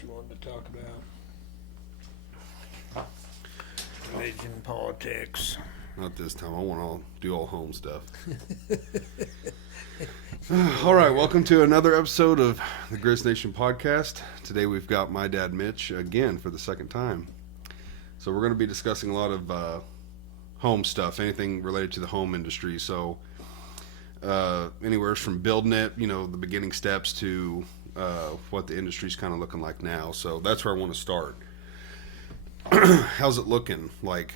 what you wanted to talk about. Religion, politics. Not this time. I want to do all home stuff. All right, welcome to another episode of the Grizz Nation podcast. Today we've got my dad Mitch again for the second time. So we're going to be discussing a lot of home stuff, anything related to the home industry. So anywhere from building it, the beginning steps to what the industry's kind of looking like now. So that's where I want to start. How's it looking like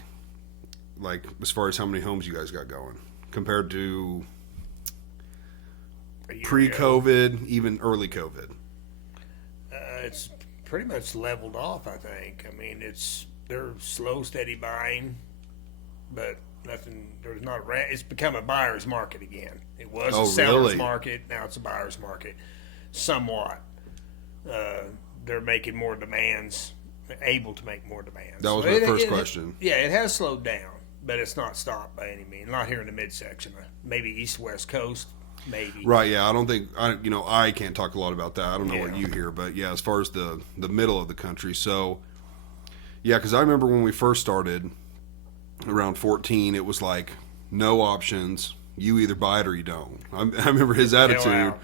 as far as how many homes you guys got going compared to pre-COVID, even early COVID? It's pretty much leveled off, I think. I mean, they're slow, steady buying, but nothing. There's not it's become a buyer's market again. It was a seller's market. Now it's a buyer's market, somewhat. They're making more demands, able to make more demands. That was my first question. It has slowed down, but it's not stopped by any means. Not here in the midsection. Maybe east-west coast. Maybe. Right, yeah. I don't think, I can't talk a lot about that. I don't know what you hear, but yeah, as far as the middle of the country. So, yeah, because I remember when we first started around 14, it was like no options. You either buy it or you don't. I remember his attitude.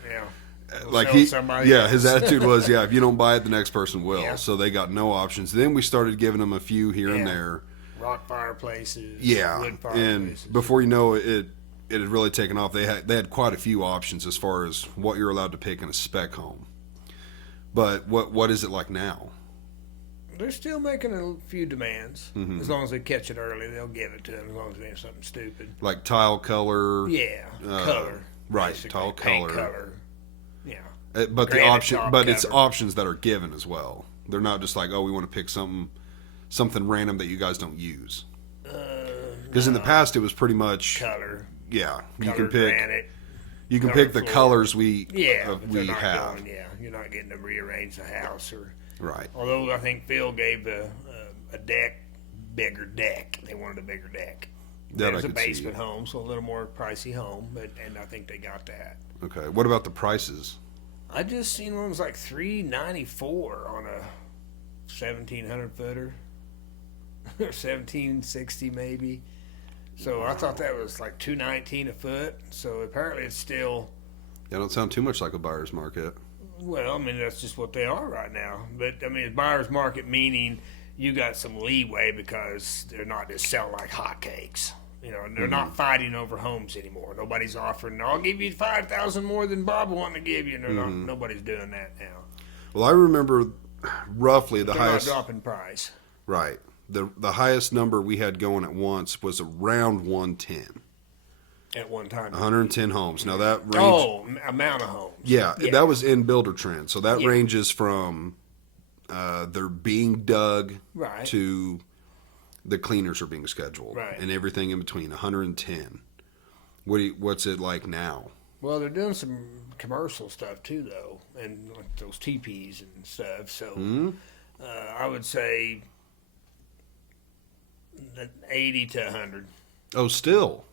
His attitude was, if you don't buy it, the next person will. Yeah. So they got no options. Then we started giving them a few here and there. Rock fireplaces. Yeah. Wood fireplaces. And before you know it had really taken off. They had quite a few options as far as what you're allowed to pick in a spec home. But what is it like now? They're still making a few demands. Mm-hmm. As long as they catch it early, they'll give it to them. As long as it ain't something stupid. Like tile color. Yeah, color. Right, tile color. Yeah. But the option, it's options that are given as well. They're not just like, we want to pick something random that you guys don't use. Because in the past, it was pretty much color. Yeah, you can pick. Granite, you can pick the colors we have. You're not getting to rearrange the house or right. Although I think Phil gave a bigger deck. They wanted a bigger deck. It was a basement home, so a little more pricey home, and I think they got that. Okay, what about the prices? I just seen one was like $394 on a 1,700 footer, or 1,760 maybe. So I thought that was like $219 a foot. So apparently it's still. That don't sound too much like a buyer's market. Well, I mean that's just what they are right now. But I mean, buyer's market meaning you got some leeway because they're not just selling like hotcakes. They're not fighting over homes anymore. Nobody's offering. I'll give you $5,000 more than Bob wanted to give you. And nobody's doing that now. Well, I remember roughly the highest. They're not dropping price. Right. The highest number we had going at once was around 110. At one time. 110 homes. Now that range. Amount of homes. Yeah, that was in builder trend. So that ranges from they're being dug to the cleaners are being scheduled. Right. And everything in between. 110. What's it like now? Well, they're doing some commercial stuff too, though, and like those teepees and stuff. So I would say 80 to 100. Oh, still?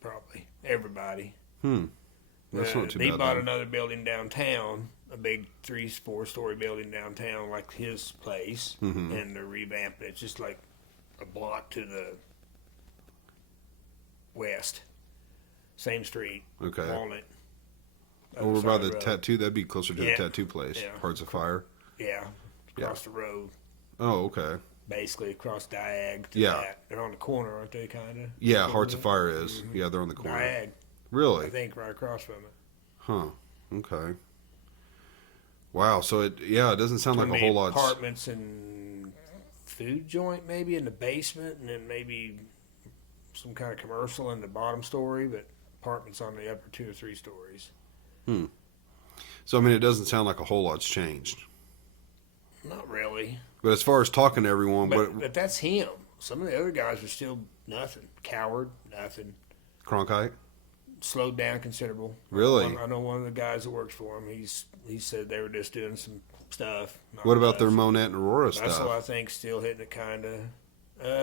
Probably. Everybody. That's not too bad. He bought another building downtown, a big 3-4-story building downtown like his place, and they're revamping it. It's just like a block to the west. Same street. Okay. Walnut. Over by the tattoo, that'd be closer to the tattoo place. Yeah. Hearts of Fire. Yeah. Across the road. Oh, okay. Basically across Diag to that. They're on the corner, aren't they, kind of? Yeah, Hearts of Fire is. Mm-hmm. Yeah, they're on the corner. Diag. Really? I think right across from it. Huh. Okay. Wow. So it doesn't sound like a whole lot. Apartments and food joint maybe in the basement, and then maybe some kind of commercial in the bottom story, but apartments on the upper 2 or 3 stories. So I mean, it doesn't sound like a whole lot's changed. Not really. But as far as talking to everyone, but that's him. Some of the other guys are still nothing. Coward, nothing. Cronkite slowed down considerable. Really? I know one of the guys that works for him. He said they were just doing some stuff. What about their Monette and Aurora stuff? That's what I think. Still hitting it kind of.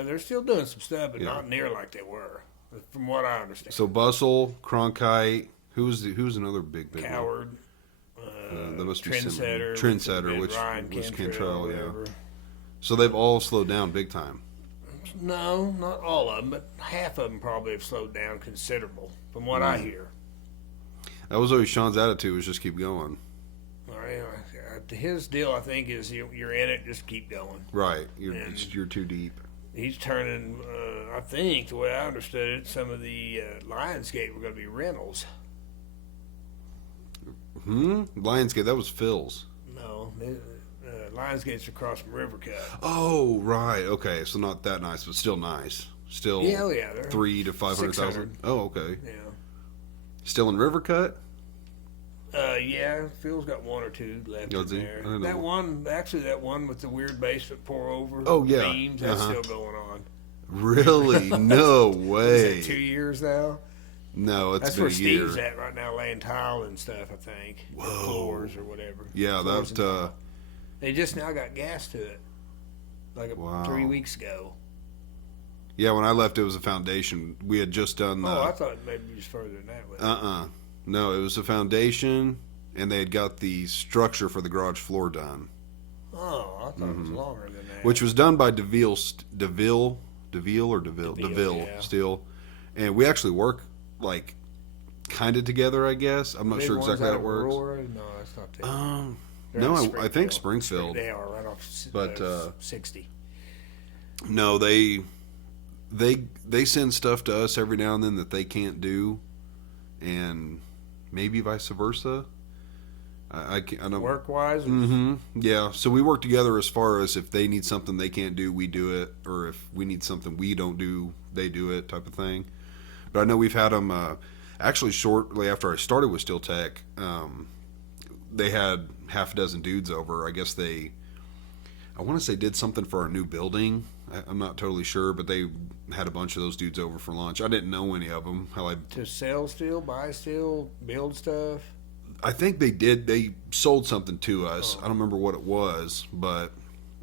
They're still doing some stuff, but not near like they were, from what I understand. So Bustle, Cronkite. Who's another big Coward. that must be Trendsetter, Trendsetter, which Ryan was Cantrell, Cantrell, yeah. So they've all slowed down big time. No, not all of them, but half of them probably have slowed down considerable, from what I hear. That was always Sean's attitude, was just keep going. All right, his deal, I think, is you're in it, just keep going. Right, you're too deep. He's turning, I think, the way I understood it, some of the Lionsgate were going to be rentals. Lionsgate, that was Phil's. No, Lionsgate's across from River Cut. Oh, right. Okay, so not that nice, but still nice. Still, yeah, 300 to 500,000. Oh, okay. Yeah. Still in River Cut? Yeah, Phil's got one or two left in there. That one with the weird basement pour over. Oh, yeah. Beams, that's still going on. Really? No way. Is it 2 years now? No, that's been where a year. Steve's at right now, laying tile and stuff. I think. Whoa. Floors or whatever. Yeah, that. They just now got gas to it, like 3 weeks ago. Yeah, when I left, it was a foundation. We had just done the. Oh, I thought maybe it was further than that. No, it was a foundation, and they had got the structure for the garage floor done. Oh, I thought it was longer than that. Which was done by DeVille yeah. Steel, and we actually work like kind of together. I guess I'm not sure exactly how it works. Aurora? No, that's not them. No, I think Springfield. They are right off. But 60. No, they send stuff to us every now and then that they can't do, and maybe vice versa. I don't work wise. Yeah, so we work together as far as if they need something they can't do, we do it, or if we need something we don't do, they do it, type of thing. But I know we've had them actually shortly after I started with Steel Tech. They had half a dozen dudes over. I guess I want to say did something for our new building. I'm not totally sure, but they had a bunch of those dudes over for lunch. I didn't know any of them. To sell steel, buy steel, build stuff? I think they did. They sold something to us. I don't remember what it was, but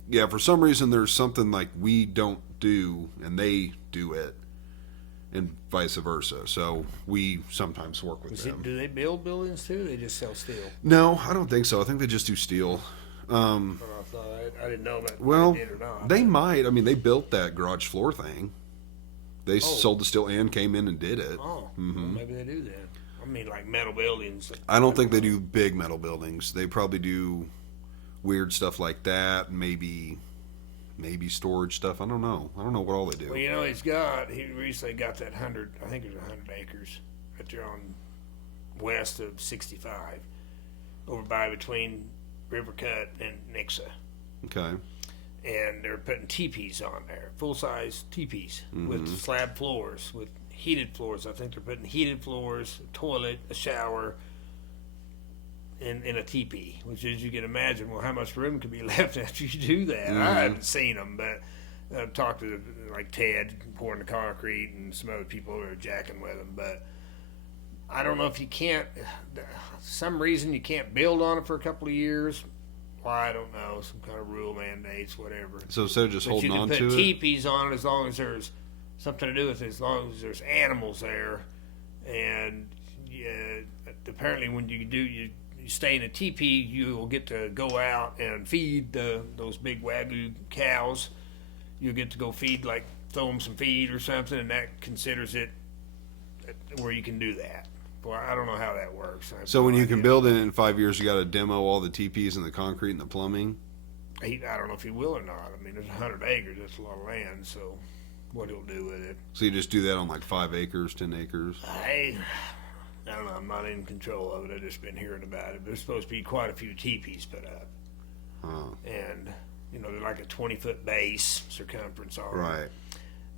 yeah, for some reason there's something like we don't do and they do it, and vice versa. So we sometimes work with them. Do they build buildings too? Or they just sell steel? No, I don't think so. I think they just do steel. I didn't know that. Well, they did or not. They might. I mean, they built that garage floor thing. They sold the steel and came in and did it. Oh, well, maybe they do that. I mean, like metal buildings. I don't think they do big metal buildings. They probably do weird stuff like that. Maybe storage stuff. I don't know. I don't know what all they do. Well, he recently got that 100. I think it was 100 acres right there on west of 65, over by between River Cut and Nixa. Okay. And they're putting teepees on there, full-size teepees with slab floors, with heated floors. I think they're putting heated floors, a toilet, a shower, in a teepee, which, as you can imagine, well, how much room could be left after you do that? I haven't seen them, but I've talked to like Ted pouring the concrete and some other people that are jacking with them. But I don't know if you can't, some reason you can't build on it for a couple of years. Why, I don't know, some kind of rule, mandates, whatever. So instead of just holding on to it? You can put teepees on it as long as there's something to do with it, as long as there's animals there. And apparently when you stay in a teepee, you will get to go out and feed those big Wagyu cows. You'll get to go feed, like throw them some feed or something, and that considers it where you can do that. Well, I don't know how that works. So when you can build it in 5 years, you got to demo all the teepees and the concrete and the plumbing? I don't know if he will or not. I mean, there's 100 acres. That's a lot of land, so what he'll do with it. So you just do that on like 5 acres, 10 acres? I don't know. I'm not in control of it. I've just been hearing about it. There's supposed to be quite a few teepees put up. And, they're like a 20-foot base circumference on them. Right.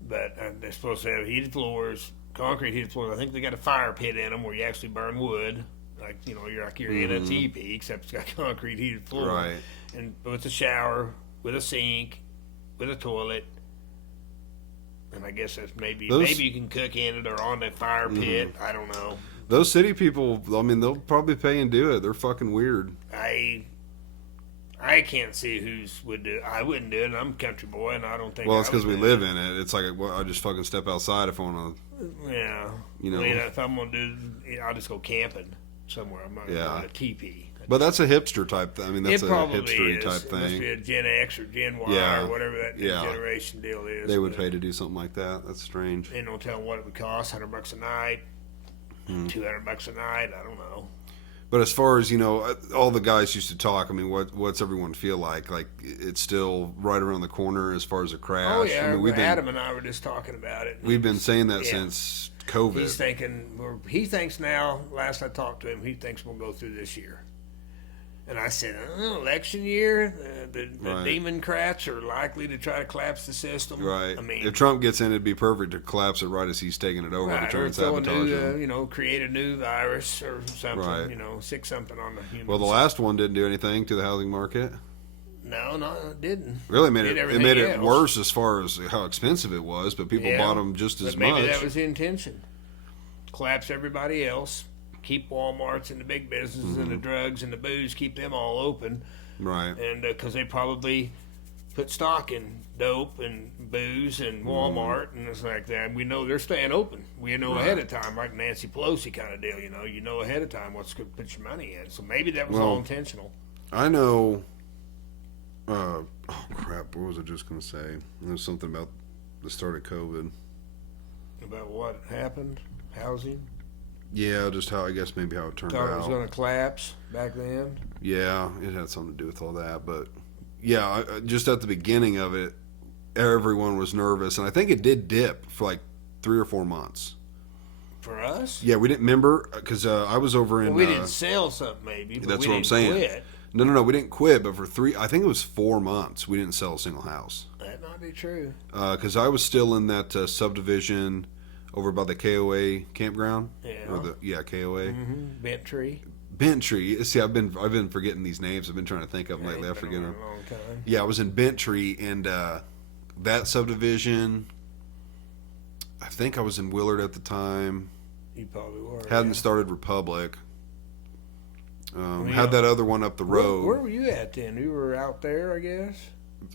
But they're supposed to have heated floors, concrete heated floors. I think they got a fire pit in them where you actually burn wood. Like, you're in a teepee, except it's got concrete heated floor. Right. And with a shower, with a sink, with a toilet. And I guess that's maybe you can cook in it or on that fire pit. I don't know. Those city people, I mean, they'll probably pay and do it. They're fucking weird. I can't see would do it. I wouldn't do it. And I'm a country boy, and I don't think. Well, it's because we live in it. It's like I just fucking step outside if I want to. Yeah. If I'm gonna do, I'll just go camping somewhere. I'm not going to a teepee. But that's a hipster type thing. I mean, that's It a probably hipstery is. type It must be thing. a Gen X or Gen Y Yeah. or whatever that new Yeah. generation deal is. They would but pay to do something like that. That's strange. They don't tell them what it would cost. $100 a night, $200 a night. I don't know. But as far as, all the guys used to talk, I mean, what's everyone feel like? Like, it's still right around the corner as far as a crash? Oh yeah, I mean, Adam and I were just talking about it. we've been saying that Yeah. since COVID. He's thinking. He thinks now. Last I talked to him, he thinks we'll go through this year. And I said, election year, the Right. Democrats are likely to try to collapse the system. Right. I mean, if Trump gets in, it'd be perfect to collapse it right as he's taking it over to right, try or and throw a sabotage new, him. create a new virus or something. Right. Sick something on the humans. Well, the last one didn't do anything to the housing market. No, it didn't. Really made Did it everything made it else. worse as far as how expensive it was, but people Yeah, bought them just but as maybe much. that was the intention. Collapse everybody else. Keep Walmarts and the big businesses and the drugs and the booze. Keep them all open. Right. And because they probably put stock in dope and booze and Walmart and it's like that. We know they're staying open. We know ahead of time, like Nancy Pelosi kind of deal. You know ahead of time what's going to put your money in. So maybe that was all intentional. I know. Oh crap! What was I just going to say? There was something about the start of COVID. About what happened, housing. Yeah, just how maybe how it turned Thought it was out. going to collapse back then. Yeah, it had something to do with all that, but yeah, just at the beginning of it, everyone was nervous, and I think it did dip for like 3 or 4 months. For us? Yeah, we didn't remember because I was over in. Well, we didn't sell something, maybe. But that's we what I'm didn't saying. Quit. No, we didn't quit, but for 3, I think it was 4 months, we didn't sell a single house. That might be true. Because I was still in that subdivision over by the KOA campground. Yeah. KOA. Bent tree. Benttree. See, I've been forgetting these names. I've been trying to think of them lately. I forget them. A long time. Yeah, I was in Benttree, and that subdivision. I think I was in Willard at the time. You probably were. Hadn't started Republic. Well, had that other one up the road. Where were you at then? You were out there, I guess.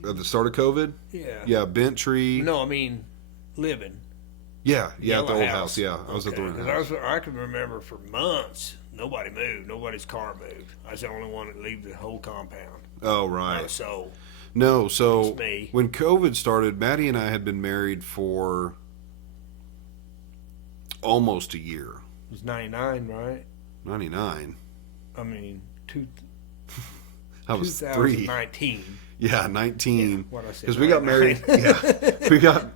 At the start of COVID. Yeah. Yeah, Benttree. No, I mean, living. Yeah, at the Yellow old house. Yeah, I was at the Okay, old 'cause house. I can remember for months nobody moved. Nobody's car moved. I was the only one that leave the whole compound. Oh, right. So No, so It's me. when COVID started, Maddie and I had been married for almost a year. it was 99, right? 99. I mean, I was 3. 2019. Yeah, 19. Yeah, what'd I say, Because we got 99? married. Yeah,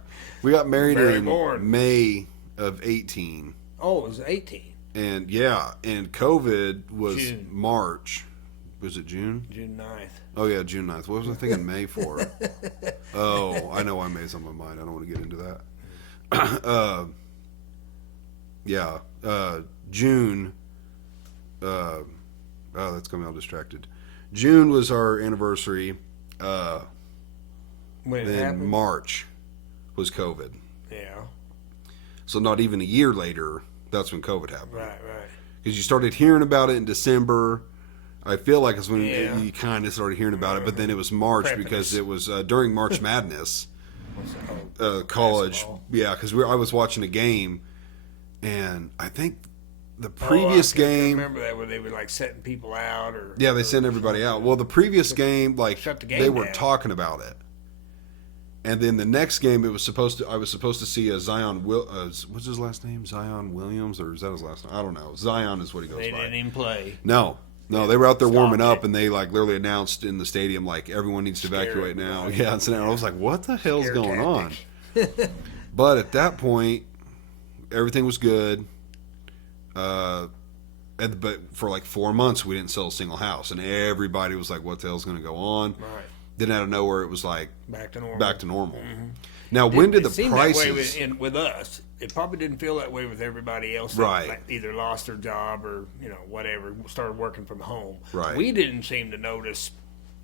we got married Barely in born. May of 18. Oh, it was 18. And and COVID was June. March. Was it June? June 9th. Oh yeah, June 9th. What was I thinking May for? Oh, I know why May's on my mind. I don't want to get into that. June. Oh, that's got me all distracted. June was our anniversary. When it Then happened. March was COVID. Yeah. So not even a year later, that's when COVID happened. Right. Because you started hearing about it in December. I feel like it's when Yeah. you kind of started hearing about it, but then it was March Prepping because us. it was during March Madness. What's that? Oh, College, basketball. yeah, because I was watching a game, and I think the previous I game, remember that where they were like setting people out, or yeah, they sent everybody out. Well, the previous game, like Shut the game they were down. talking about it, and then the next game, I was supposed to see a Zion. What's his last name? Zion Williams, or is that his last name? I don't know. Zion is what he goes they by. didn't even play. No, they were out there warming Stopped up, it. and they like literally announced in the stadium like everyone needs to Scare evacuate now. everybody. Yeah, and so I was like, what the hell's Scare going on? tactics. But at that point, everything was good. But for like 4 months, we didn't sell a single house, and everybody was like, "What the hell's going to go on?" Right. Then out of nowhere, it was like Back to normal. back to normal. Now, when did It the seemed that way prices? with us. It probably didn't feel that way with everybody else. Right. That like either lost their job or whatever, started working from home. Right. We didn't seem to notice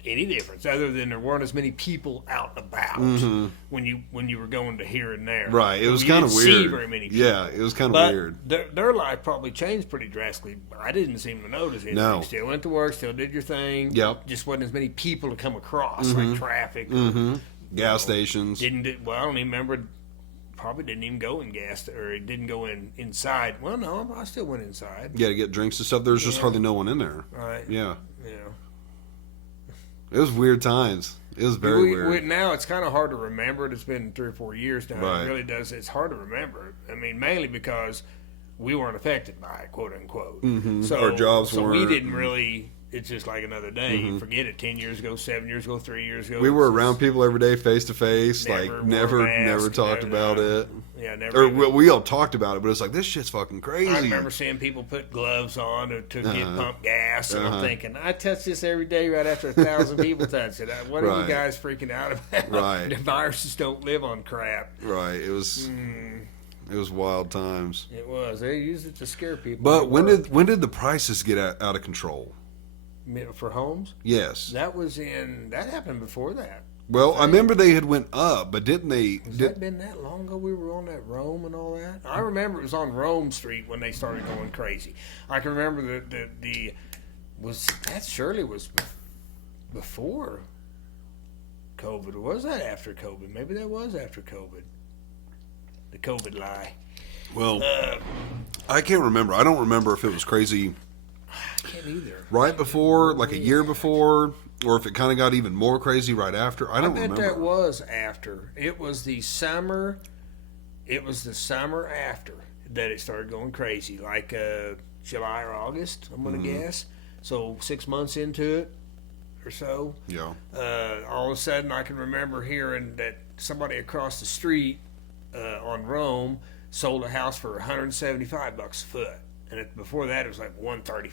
any difference other than there weren't as many people out and about when you were going to here and there. Mm-hmm. Right. It was You kind of didn't weird. See very many people. Yeah, it was kind of But weird. their life probably changed pretty drastically. I didn't seem to notice anything. No. Still went to work, still did your thing. Yep. Just wasn't as many people to come across, like traffic. Gas stations. I don't even remember probably didn't even go in gas, or it didn't go inside. Well, no, I still went inside. Yeah, to get drinks and stuff. There's just hardly no one in there. Right. Yeah. Yeah. It was weird times. It was very weird. Now it's kind of hard to remember it. It's been 3 or 4 years now. Right. It really does. It's hard to remember it. I mean, mainly because we weren't affected by it, quote unquote. Mm-hmm. So our jobs so weren't. we didn't really. It's just like another day. Forget it. 10 years ago, 7 years ago, 3 years ago. We were around people every day, face to face. Like never never talked about it. Yeah, never. Or we all talked about it, but it's like this shit's fucking crazy. I remember seeing people put gloves on to get pump gas, and I'm thinking, I touch this every day right after 1,000 people touch it. What are you guys freaking out about? Right. The viruses don't live on crap. Right. It was wild times. It was. They used it to scare people. But when did the prices get out of control? For homes? Yes. That happened before that. Well, I remember they had went up, but didn't they? Has that been that long ago we were on that Rome and all that? I remember it was on Rome Street when they started going crazy. I can remember that surely was before COVID. Or was that after COVID? Maybe that was after COVID. The COVID lie. Well, I can't remember. I don't remember if it was crazy I can't either. right before, like a year before, or if it kind of got even more crazy right after. I don't remember. I bet that was after. It was the summer. It was the summer after that it started going crazy, like July or August, I'm going to guess. So 6 months into it or so. Yeah. All of a sudden, I can remember hearing that somebody across the street on Rome sold a house for $175 a foot. And before that, it was like $135.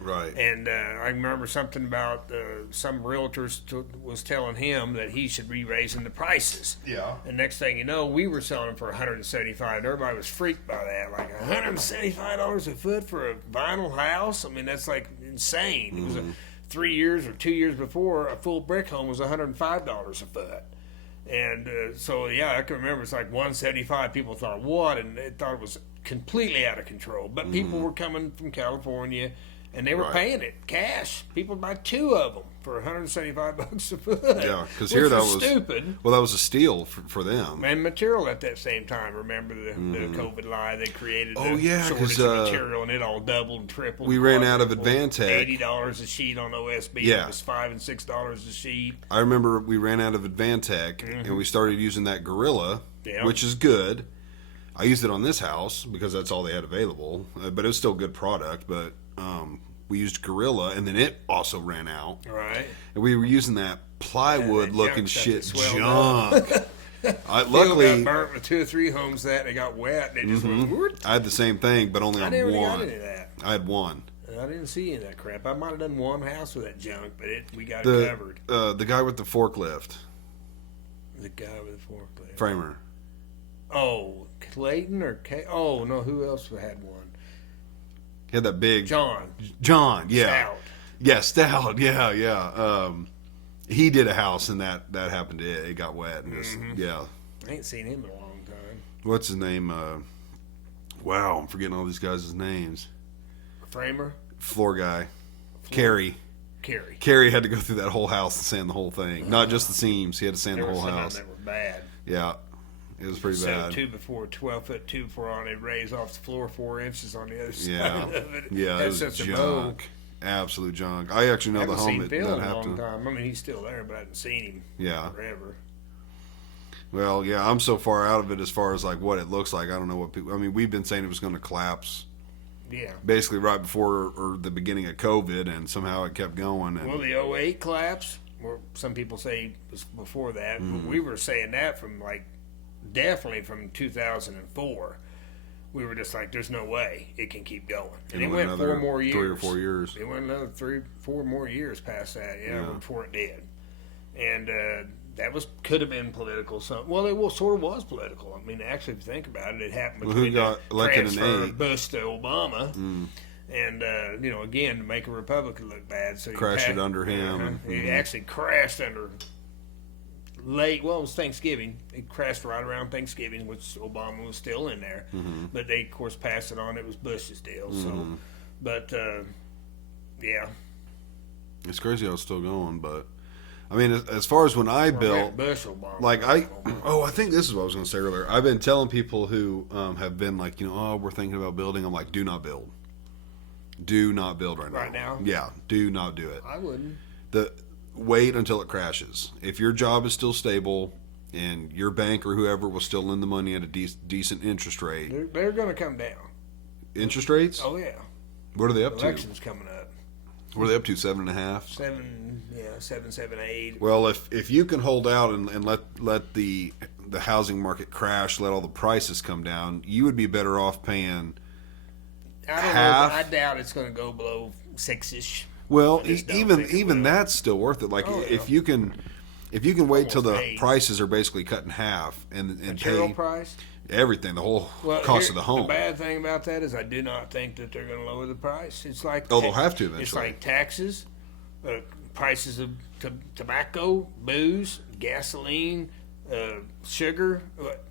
Right. And I remember something about some realtors was telling him that he should be raising the prices. Yeah. And next thing you know, we were selling them for $175. And everybody was freaked by that. Like $175 a foot for a vinyl house? I mean, that's like insane. It was 3 years or 2 years before, a full brick home was $105 a foot. And so, yeah, I can remember it's like $175. People thought, what? And they thought it was completely out of control. But people were coming from California, and they were paying it cash. People buy 2 of them for $175 a foot. Yeah, because here that was stupid. Well, that was a steal for them. And material at that same time. Remember the COVID lie they created? Oh, yeah, shortage of material, and it all doubled and tripled. We ran out of Advantech. $80 a sheet on OSB. Yeah. It was $5 and $6 a sheet. I remember we ran out of Advantech, and we started using that Gorilla, Yeah. which is good. I used it on this house because that's all they had available, but it was still a good product. But we used Gorilla, and then it also ran out. Right. And we were using that plywood-looking junk shit up. Luckily, Got burnt with 2 or 3 homes that they got wet. And it just went, whoop. I had the same thing, but only I on never one. got any of that. I had one. I didn't see any of that crap. I might have done one house with that junk, but we got it covered. The guy with the forklift. The guy with the forklift. Framer. Oh, Clayton or Kay? Oh, no, who else had one? He had that big... John, yeah. Stout. Yeah, Stout, yeah. He did a house, and that happened to it. It got wet. And yeah. I ain't seen him in a long time. What's his name? Wow, I'm forgetting all these guys' names. Framer? Floor guy. Carrie had to go through that whole house and sand the whole thing. Not just the seams. He had to sand the whole house. There were some that were bad. Yeah. It was pretty bad. 12-foot tube before on it, raised off the floor 4 inches on the other Yeah. side of it. Yeah, it was junk. Absolute junk. I actually know the home that Phil in a happened. long time. I mean, he's still there, but I haven't seen him forever. Well, yeah, I'm so far out of it as far as like what it looks like. I don't know what people. I mean, we've been saying it was going to collapse. Yeah. Basically, right before or the beginning of COVID, and somehow it kept going. And well, the '08 collapse, or some people say it was before that. But we were saying that from definitely from 2004. We were just like, there's no way it can keep going. And it went 4 more years. 3 or 4 years. It went another 3-4 more years past that, before it did. And that could have been political. Well, it sort of was political. I mean, actually, if you think about it, it happened between who got elected in transfer 8? of Bush to Obama. And, again, to make a Republican look bad. So crashed it under him. It actually crashed under it was Thanksgiving. It crashed right around Thanksgiving, which Obama was still in there. But they, of course, passed it on. It was Bush's deal. So, but, yeah. It's crazy how it's still going, but I mean, as far as when I built, Bushel bomb. like I think this is what I was going to say earlier. I've been telling people who have been like, we're thinking about building. I'm like, do not build. Do not build right now. Right now? Yeah, do not do it. I wouldn't. Wait until it crashes. If your job is still stable and your bank or whoever will still lend the money at a decent interest rate. They're going to come down. Interest rates? Oh, yeah. What are they up Election's coming up. What are they up to? 7.5? 7, 8. Well, if you can hold out and let the housing market crash, let all the prices come down, you would be better off paying half. I doubt it's going to go below 6-ish. Well, even that's still worth it. Like if you can wait till the 8. prices are basically cut in half and Material pay price? everything, the whole cost of the home. The bad thing about that is I do not think that they're going to lower the price. It's like they'll have to eventually. It's like taxes, prices of tobacco, booze, gasoline, sugar.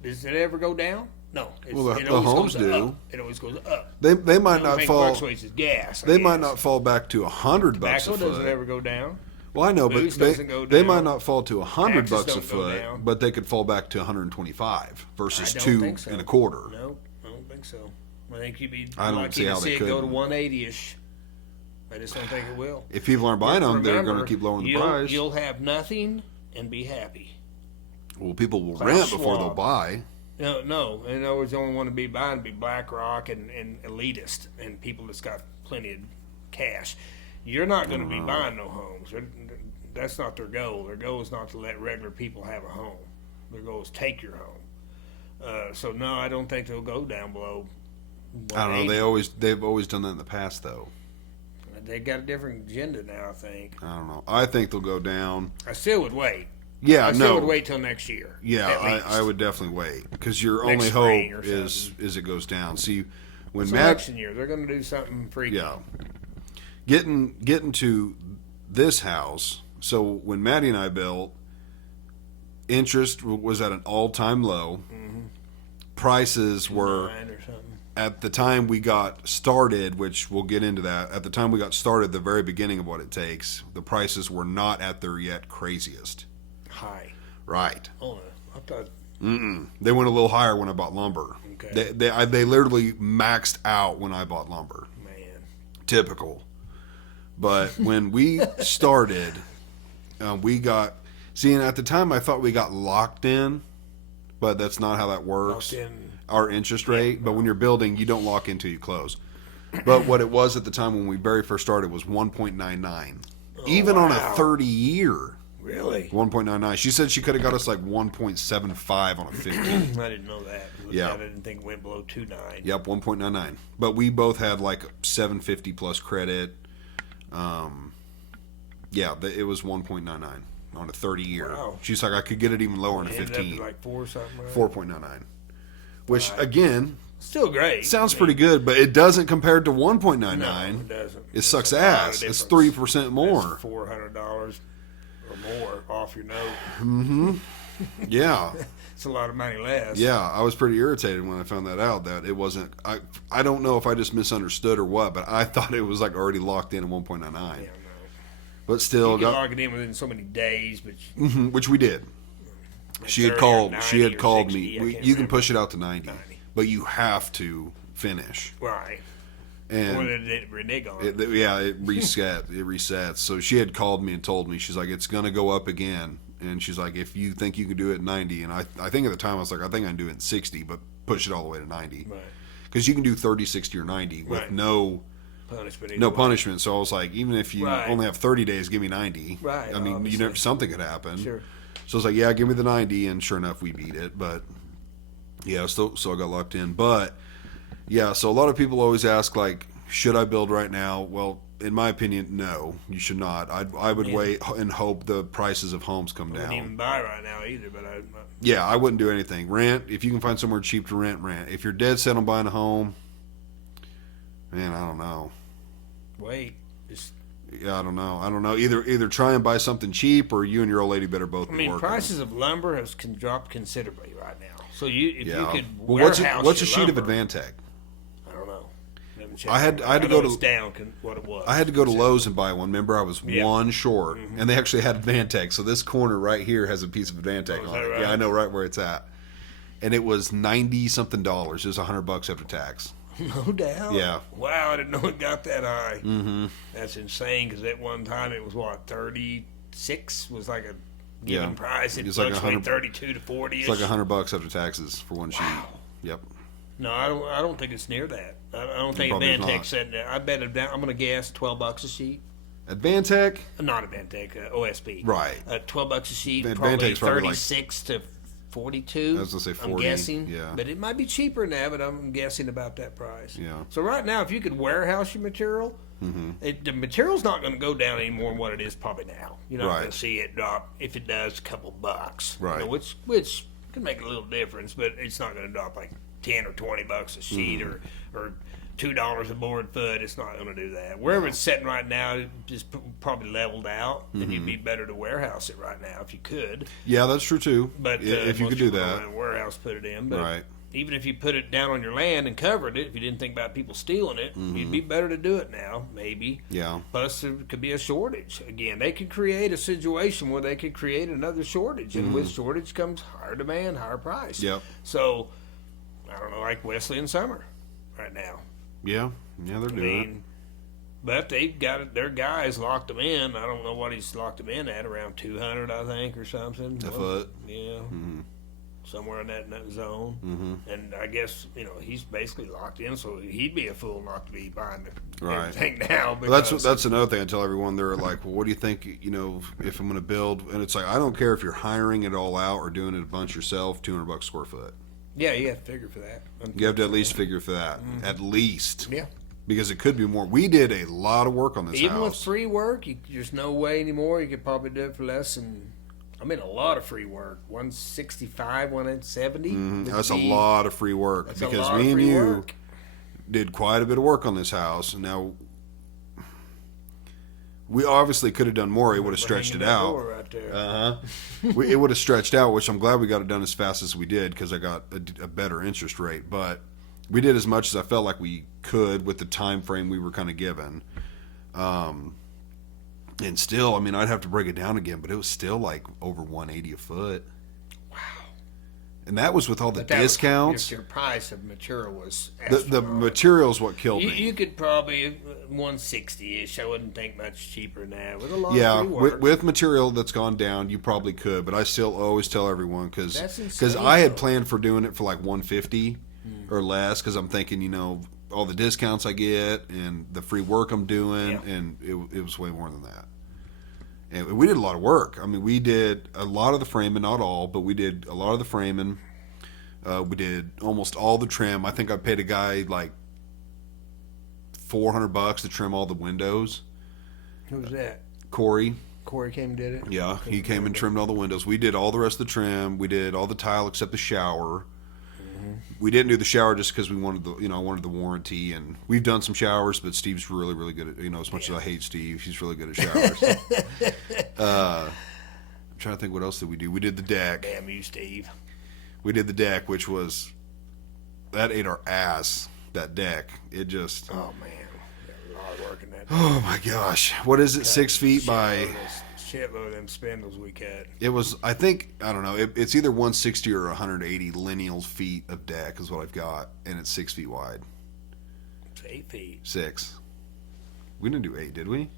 Does it ever go down? No. The homes do. Up. It always goes up. They might not fall. Fluctuates is gas. They might not fall back to $100 a Tobacco foot. doesn't ever go down. Well, I know, Booze but doesn't go they down. might not fall to $100 Taxes a don't go foot, down. but they could fall back to 125 versus I don't two think so. and a quarter. No, I don't think so. I think you'd be I don't lucky see how to they see it go could. to 180-ish. I just don't think it will. If people aren't buying them, they're Remember, going to keep lowering the you'll- price. You'll have nothing and be happy. Well, people will Klaus rent before Schwab. they'll buy. No. In other words, the only one to be buying would be BlackRock and elitist and people that's got plenty of cash. You're not going to be buying no homes. That's not their goal. Their goal is not to let regular people have a home. Their goal is take your home. So no, I don't think they'll go down below. I don't know. They've always done that in the past, though. They got a different agenda now, I think. I don't know. I think they'll go down. I still would wait. Yeah, I still no. would wait till next year. Yeah, at least. I would definitely wait because your Next only spring hope or is it goes down. See, when It's Matt, election year. They're going to do something freaky. yeah, getting to this house. So when Maddie and I built, interest was at an all-time low. Mm-hmm. Prices were 9 or something. at the time we got started, which we'll get into that. At the time we got started, the very beginning of what it takes, the prices were not at their yet craziest. High. Right. Oh, I thought. They went a little higher when I bought lumber. Okay. They literally maxed out when I bought lumber. Man. Typical. But when we started, we got. See, and at the time I thought we got locked in, but that's not how that works. Locked in. Our interest rate. But when you're building, you don't lock in until you close. But what it was at the time when we very first started was 1.99. Even on a 30-year. Really? 1.99. She said she could have got us like 1.75 on a 15. I didn't know that. Yeah. I didn't think it went below 2.9. Yep, 1.99. But we both had like 750 plus credit. It was 1.99 on a 30-year. Wow. She's like, I could get it even lower on a Ended up 15. at like 4 or something. Right? 4.99. Which, again, Still great. sounds pretty good, but it doesn't compare to 1.99. No, it doesn't. It sucks It's a lot of ass. It's difference. 3% more. That's $400 or more off your note. Mm-hmm. Yeah. It's a lot of money less. Yeah, I was pretty irritated when I found that out, that it wasn't. I don't know if I just misunderstood or what, but I thought it was like already locked in at 1.99. Yeah, no. But still, You can log it in within so many days, but which we did. She had 30 or called. 90 She had or called 60, me. I can't You can remember. push it out to 90, 90. but you have to finish. right. Or And did it renege on it? it reset. It resets. So she had called me and told me, she's like, it's going to go up again. And she's like, if you think you can do it at 90, and I think at the time I was like, I think I can do it in 60, but push it all the way to 90. Right. Because you can do 30, 60, or 90 with Right. no Punishment. no either way. punishment. So I was like, even if you Right. only have 30 days, give me 90. Right, I mean, obviously. something could happen. Sure. So I was like, yeah, give me the 90, and sure enough, we beat it. But yeah, so I got locked in. But yeah, so a lot of people always ask, like, should I build right now? Well, in my opinion, no, you should not. I would Yeah. wait and hope the prices of homes come I wouldn't down. even buy right now either, but Yeah, I wouldn't do anything. Rent, if you can find somewhere cheap to rent, rent. If you're dead set on buying a home, man, I don't know. wait. Just, Yeah, I don't know. Either try and buy something cheap, or you and your old lady better both I be mean, working. prices of lumber has dropped considerably right now. So if you could Well, what's a warehouse sheet of your lumber- Advantech? I don't know. haven't checked. I had to know go to it's down what it was. I had to go to Lowe's and buy one. Remember, I was one short, and they actually had Advantech. So this corner right here has a piece of Advantech on it. right? Yeah, I know right where it's at. And it was $90-something. It was $100 after tax. No doubt. Yeah. Wow, I didn't know it got that high. Mm-hmm. That's insane. Because at one time it was what 36 was like a given price. It fluctuated 32 to 40. It's like $100 after taxes for one sheet. Yep. No, I don't think it's near that. I don't think Advantech said that. I bet I'm going to guess $12 a sheet. Advantech? Not Advantech, OSB. Right. $12 a sheet. Advantech's probably 36 to 42. I was going to say 40. I'm guessing. Yeah. But it might be cheaper than that, but I'm guessing about that price. Yeah. So right now, if you could warehouse your material, the material's not going to go down any more than what it is probably now. You're not going to see it drop. If it does, a couple bucks. Right. You know, which can make a little difference, but it's not going to drop like 10 or 20 bucks a sheet or $2 a board foot. It's not going to do that. Wherever it's sitting right now, it's just probably leveled out, and you'd be better to warehouse it right now if you could. Yeah, that's true too. But if you could do that, warehouse put it in. But right. Even if you put it down on your land and covered it, if you didn't think about people stealing it, you'd be better to do it now, maybe. Yeah. Plus, there could be a shortage. Again, they could create a situation where they could create another shortage, and with shortage comes higher demand, higher price. Yep. So, I don't know, like Wesley and Summer right now. Yeah, they're doing it. But they've got their guys locked them in. I don't know what he's locked them in at, around 200, I think, or something. A foot. Yeah. Somewhere in that zone. And I guess, he's basically locked in, so he'd be a fool not to be buying everything now. Well, that's another thing I tell everyone. They're like, well, what do you think, if I'm going to build? And it's like, I don't care if you're hiring it all out or doing it a bunch yourself, $200 a square foot. Yeah, you have to figure for that. You have to at least figure for that. At least. Yeah. Because it could be more. We did a lot of work on this house. Even with free work, there's no way anymore. You could probably do it for less than, a lot of free work. 165, 170. That's a lot of free work. That's because a lot me of and free you work. did quite a bit of work on this house. And now, we obviously could have done more. It would have stretched it out. Right there. It would have stretched out, which I'm glad we got it done as fast as we did because I got a better interest rate. But we did as much as I felt like we could with the time frame we were kind of given. And still, I'd have to break it down again, but it was still like over $180 a foot. Wow. And that was with all the discounts. Your price of material was the material's what killed me. You could probably 160-ish. I wouldn't think much cheaper than that. With a lot of free work. With material that's gone down, you probably could. But I still always tell everyone because I I had planned for doing it for like 150 or less because I'm thinking, all the discounts I get and the free work I'm doing, and it was way more than that. And we did a lot of work. We did a lot of the framing, not all, but we did a lot of the framing. We did almost all the trim. I think I paid a guy like $400 to trim all the windows. Who was that? Corey. Corey came and did it? Yeah, he came and trimmed all the windows. We did all the rest of the trim. We did all the tile except the shower. We didn't do the shower just because we wanted I wanted the warranty, and we've done some showers, but Steve's really, really good at, as much as I hate Steve, he's really good at showers. I'm trying to think what else did we do. We did the deck. Damn you, Steve. We did the deck, which was, that ate our ass, that deck. It just. Oh, man. Got a lot of work in that. Oh, my gosh. What is it, 6 feet by. Shitload of them spindles we cut. It was, I don't know, it's either 160 or 180 lineal feet of deck is what I've got, and it's 6 feet wide. It's 8 feet. 6. We didn't do 8, did we?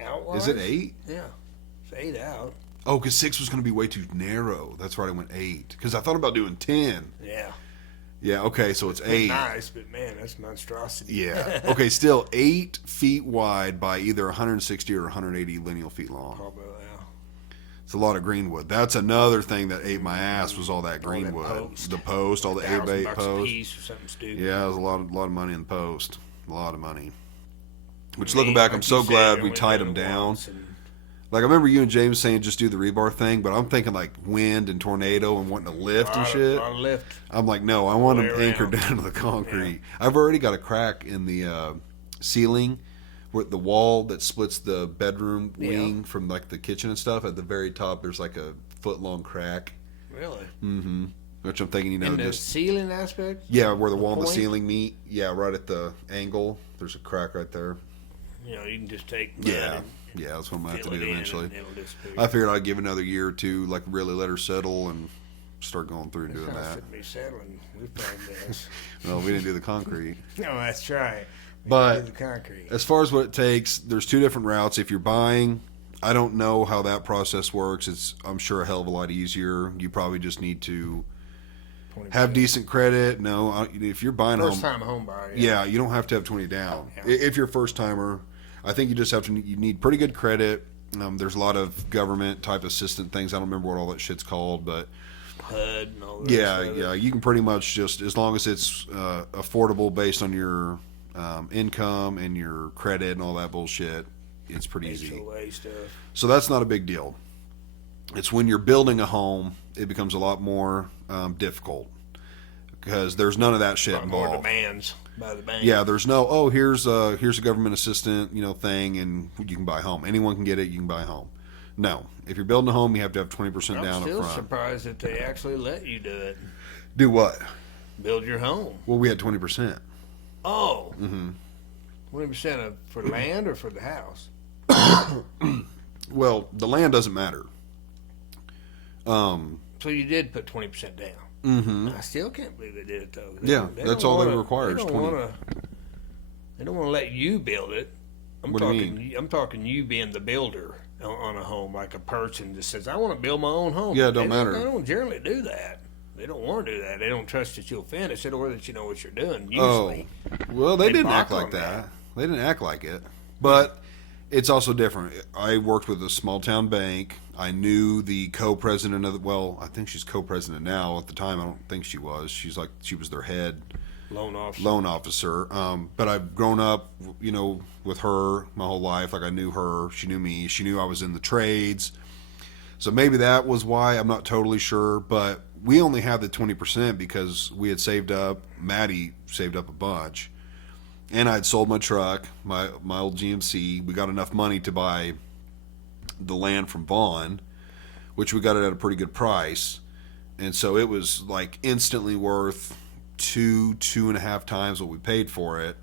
Outwise? Is it 8? Yeah. It's 8 out. Oh, because 6 was going to be way too narrow. That's right, I went 8. Because I thought about doing 10. Yeah. Yeah, okay, so it's 8. Nice, but man, that's monstrosity. Yeah. Okay, still 8 feet wide by either 160 or 180 lineal feet long. Probably, yeah. It's a lot of greenwood. That's another thing that ate my ass was all that greenwood. The post, all the A-bait post. A piece or something stupid. Yeah, it was a lot of money in the post. A lot of money. Which, looking back, I'm so glad we tied them down. Like, I remember you and James saying just do the rebar thing, but I'm thinking like wind and tornado and wanting to lift and shit. A lot of lift. I'm like, no, I want them anchored down to the concrete. Yeah. I've already got a crack in the ceiling where the wall that splits the bedroom wing from like the kitchen and stuff. At the very top, there's like a foot-long crack. Really? Mm-hmm. which I'm thinking, In the ceiling aspect? Yeah, where the wall and the point? ceiling meet. Yeah, right at the angle. There's a crack right there. You can just take mud Yeah. and Yeah, that's what I'm going to fill have to it do in eventually. and it'll disappear. I figured I'd give another year or two, like really let her settle and start going through and doing It's that. not me settling. We've done this. No, we didn't do the concrete. No, that's right. We But did the concrete. as far as what it takes, there's two different routes. If you're buying, I don't know how that process works. It's, I'm sure, a hell of a lot easier. You probably just need to 20%. have decent credit. No, if you're buying First home, time home buyer. yeah, you don't have to have 20 down. Yeah. If you're a first timer, I think you just have to. You need pretty good credit. There's a lot of government type assistant things. I don't remember what all that shit's called, but HUD and all that. yeah, you can pretty much just, as long as it's affordable based on your income and your credit and all that bullshit, it's pretty easy. HOA stuff. So that's not a big deal. It's when you're building a home, it becomes a lot more difficult because there's none of that shit A lot more involved. demands by the bank. Yeah, there's no, oh, here's a government assistant, thing, and you can buy a home. Anyone can get it. You can buy a home. No, if you're building a home, you have to have 20% I'm down up still front. surprised that they actually let you do it. Do what? Build your home. Well, we had 20%. Oh. Mm-hmm. 20% for land or for the house? Well, the land doesn't matter. So you did put 20% down. Mm-hmm. I still can't believe they did it though. Yeah, that's all they require is 20. They don't want to let you build it. What do you mean? I'm talking you being the builder on a home, like a person that says, "I want to build my own home." Yeah, it don't They matter. They don't generally do that. They don't want to do that. They don't trust that you'll finish it or that you know what you're doing. Oh, Usually, well, they didn't balk act like on that. They didn't act like it. But it's also different. I worked with a small town bank. I knew the co-president of the, well, I think she's co-president now. At the time, I don't think she was. She was their head loan officer. But I've grown up, with her my whole life. Like, I knew her. She knew me. She knew I was in the trades. So maybe that was why. I'm not totally sure. But we only had the 20% because we had saved up. Maddie saved up a bunch. And I'd sold my truck, my old GMC. We got enough money to buy the land from Vaughn, which we got it at a pretty good price. And so it was like instantly worth 2.5 times what we paid for it.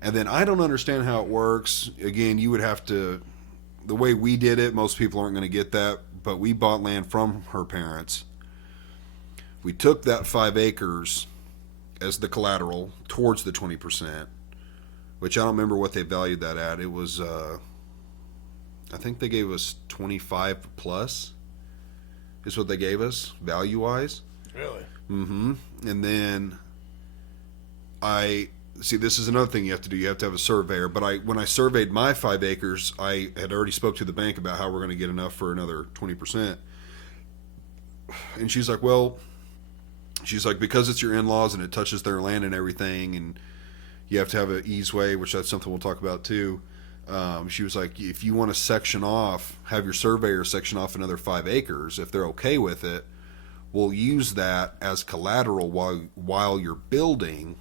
And then I don't understand how it works. Again, you would have to, the way we did it, most people aren't going to get that, but we bought land from her parents. We took that 5 acres as the collateral towards the 20%, which I don't remember what they valued that at. It was, I think they gave us 25 plus is what they gave us value-wise. Really? Mm-hmm. And then this is another thing you have to do. You have to have a surveyor. But when I surveyed my 5 acres, I had already spoke to the bank about how we're going to get enough for another 20%. And she's like, because it's your in-laws and it touches their land and everything, and you have to have an easeway, which that's something we'll talk about too. She was like, if you want to section off, have your surveyor section off another 5 acres, if they're okay with it, we'll use that as collateral while you're building.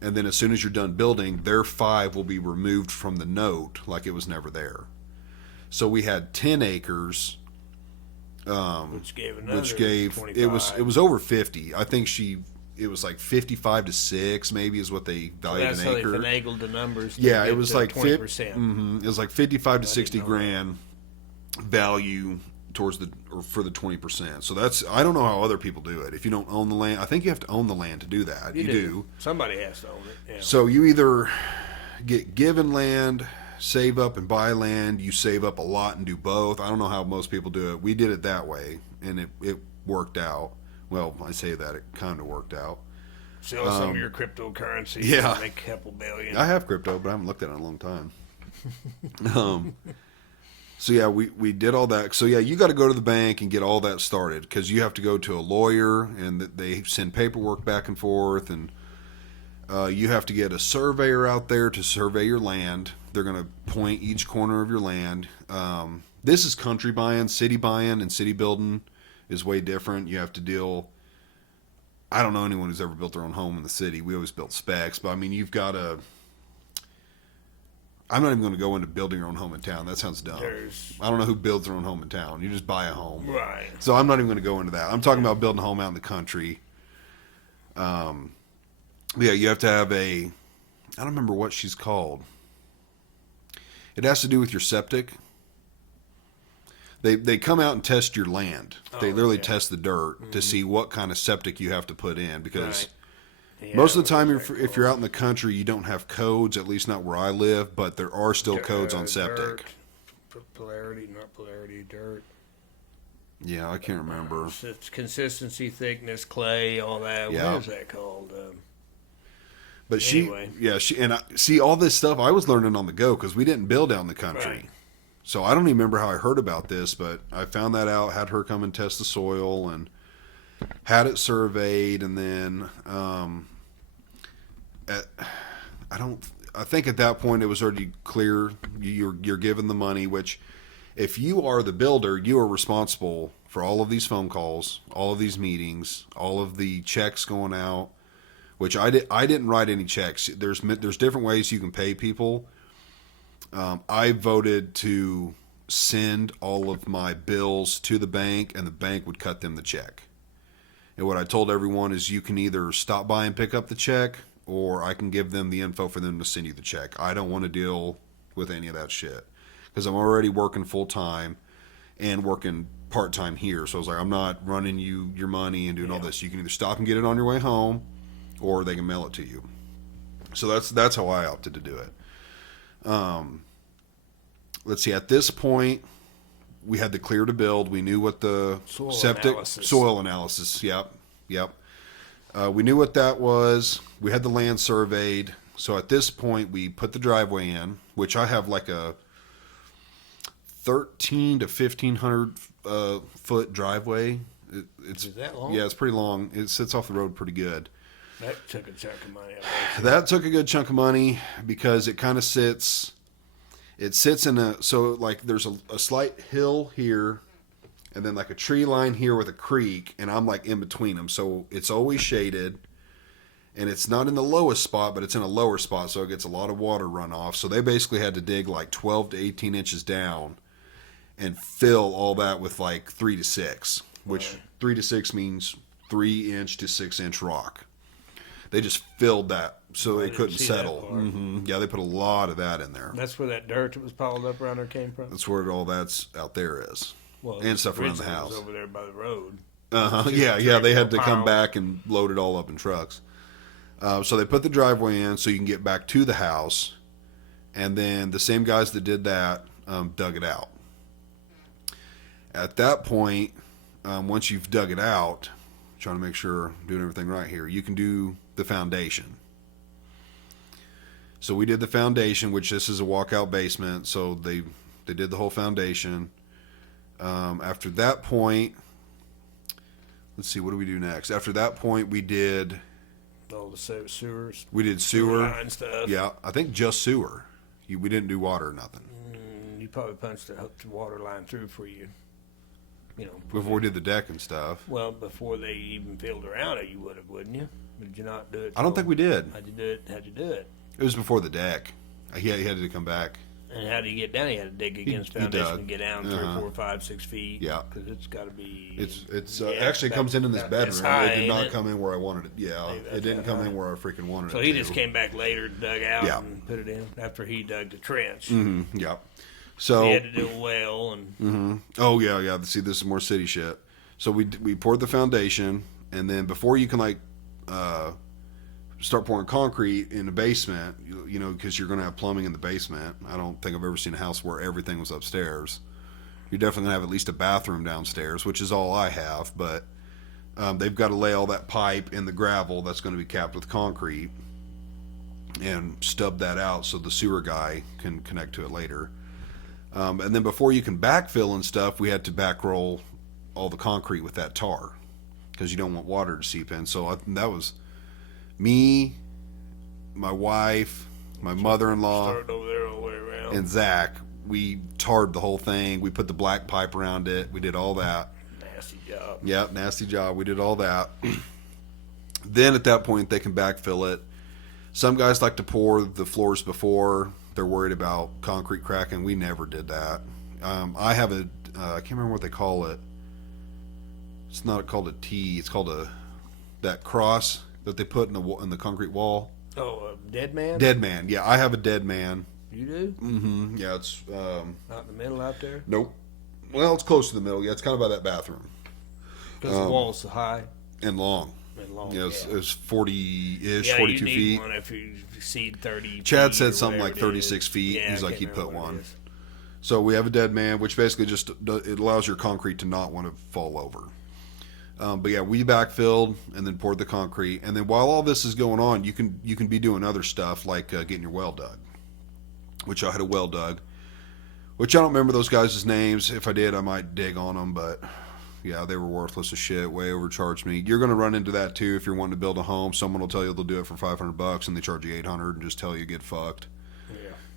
And then as soon as you're done building, their 5 will be removed from the note like it was never there. So we had 10 acres, Which gave another it was over 50. I think it was like 55 to 6 maybe is what they valued that's an how acre. they finagled the numbers. Yeah, it was like 20%. It was like 55 to 60 grand value towards for the 20%. So that's, I don't know how other people do it. If you don't own the land, I think you have to own the land to do that. You do. Somebody has to own it. Yeah. So you either get given land, save up and buy land. You save up a lot and do both. I don't know how most people do it. We did it that way, and it worked out. Well, I say that it kind of worked out. Sell some of your cryptocurrency. Yeah. And make a couple billion. I have crypto, but I haven't looked at it in a long time. So yeah, we did all that. So yeah, you got to go to the bank and get all that started because you have to go to a lawyer and they send paperwork back and forth, and you have to get a surveyor out there to survey your land. They're going to point each corner of your land. This is country buying, city buying, and city building is way different. You have to deal. I don't know anyone who's ever built their own home in the city. We always built specs, but I mean, you've got to. I'm not even going to go into building your own home in town. That sounds dumb. I don't know who builds their own home in town. You just buy a home. Right. So I'm not even going to go into that. I'm talking about building a home out in the country. Yeah, you have to have I don't remember what she's called. It has to do with your septic. They come out and test your land. They literally test the dirt to see what kind of septic you have to put in, because most of the time, if you're out in the country, you don't have codes, at least not where I live, but there are still codes on septic. Dirt. Yeah, I can't remember. It's consistency, thickness, clay, all that. Yeah. What is that called? But anyway. and I see all this stuff I was learning on the go because we didn't build out in the country. Right. So I don't even remember how I heard about this, but I found that out, had her come and test the soil and had it surveyed, and then I think at that point it was already clear you're given the money, which if you are the builder, you are responsible for all of these phone calls, all of these meetings, all of the checks going out, which I didn't write any checks. There's different ways you can pay people. I voted to send all of my bills to the bank, and the bank would cut them the check. And what I told everyone is you can either stop by and pick up the check, or I can give them the info for them to send you the check. I don't want to deal with any of that shit because I'm already working full time and working part time here. So I was like, I'm not running you your money and doing all this. You can either stop and get it on your way home, or they can mail it to you. So that's how I opted to do it. Let's see. At this point, we had the clear to build. We knew what the soil analysis. Yep. We knew what that was. We had the land surveyed. So at this point, we put the driveway in, which I have like a 1,300 to 1,500 foot driveway. It's Is that long? Yeah, it's pretty long. It sits off the road pretty good. That took a chunk of money. That took a good chunk of money because it kind of sits. It sits in there's a slight hill here, and then like a tree line here with a creek, and I'm like in between them. So it's always shaded, and it's not in the lowest spot, but it's in a lower spot, so it gets a lot of water runoff. So they basically had to dig like 12 to 18 inches down and fill all that with like 3 to 6, which 3 to 6 means 3 inch to 6 inch rock. They just filled that so they couldn't settle. Yeah, they put a lot of that in there. That's where that dirt that was piled up around there came from? That's where all that's out there is. Well, and stuff around the house. Was over there by the road. Yeah, they had to come back and load it all up in trucks. So they put the driveway in so you can get back to the house. And then the same guys that did that dug it out. At that point, once you've dug it out, trying to make sure I'm doing everything right here, you can do the foundation. So we did the foundation, which this is a walkout basement. So they did the whole foundation. After that point, let's see, what do we do next? After that point, we did all the sewers. We did sewer line stuff. Yeah, I think just sewer. We didn't do water or nothing. You probably punched the water line through for you. Before we did the deck and stuff. Well, before they even filled around it, you would have, wouldn't you? Did you not do it? I don't think we did. How'd you do it? It was before the deck. He had to come back. And how do you get down? You had to dig against foundation and get down 3, 4, 5, 6 feet. Yeah, because it's got to be. It's actually comes in this bedroom. It did not come in where I wanted it. Yeah, it didn't come in where I freaking wanted it. So he just came back later, dug out, and put it in after he dug the trench. Yeah. So he had to do a well and. Oh yeah. See, this is more city shit. So we poured the foundation, and then before you can start pouring concrete in the basement, because you're going to have plumbing in the basement. I don't think I've ever seen a house where everything was upstairs. You're definitely going to have at least a bathroom downstairs, which is all I have, but they've got to lay all that pipe in the gravel that's going to be capped with concrete and stub that out so the sewer guy can connect to it later. And then before you can backfill and stuff, we had to back roll all the concrete with that tar because you don't want water to seep in. So that was me, my wife, my mother-in-law, started over there all the way around, and Zach. We tarred the whole thing. We put the black pipe around it. We did all that. Nasty job. Yep, nasty job. We did all that. Then at that point, they can backfill it. Some guys like to pour the floors before they're worried about concrete cracking. We never did that. I have I can't remember what they call it. It's not called a T. It's called that cross that they put in the concrete wall. Oh, a dead man? Dead man. Yeah, I have a dead man. You do? Mm-hmm. Yeah, it's Not in the middle out there? nope. Well, it's close to the middle. Yeah, it's kind of by that bathroom. Because the wall's so high And long. and long. Yeah, it's 40-ish, yeah, 42 you need feet. one if you exceed 30 Chad feet said or something like whatever it 36 is. feet. Yeah, He's I like, can't he'd put remember what it one. is. So we have a dead man, which basically just it allows your concrete to not want to fall over. But yeah, we backfilled and then poured the concrete. And then while all this is going on, you can be doing other stuff like getting your well dug, which I had a well dug, which I don't remember those guys' names. If I did, I might dig on them. But yeah, they were worthless as shit. Way overcharged me. You're going to run into that too if you're wanting to build a home. Someone will tell you they'll do it for $500 and they charge you $800 and just tell you get fucked.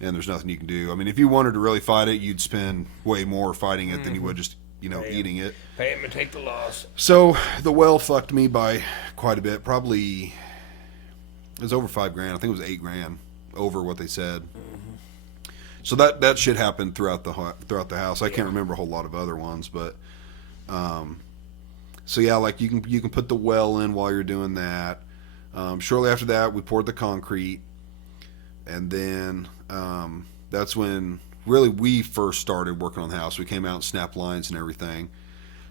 And there's nothing you can do. I mean, if you wanted to really fight it, you'd spend way more fighting it than you would just, eating it. Pay him and take the loss. So the well fucked me by quite a bit. Probably it was over $5,000. I think it was $8,000 over what they said. Mm-hmm. So that shit happened throughout the house. I can't remember a whole lot of other ones, but so yeah, like you can put the well in while you're doing that. Shortly after that, we poured the concrete. And then that's when really we first started working on the house. We came out and snapped lines and everything.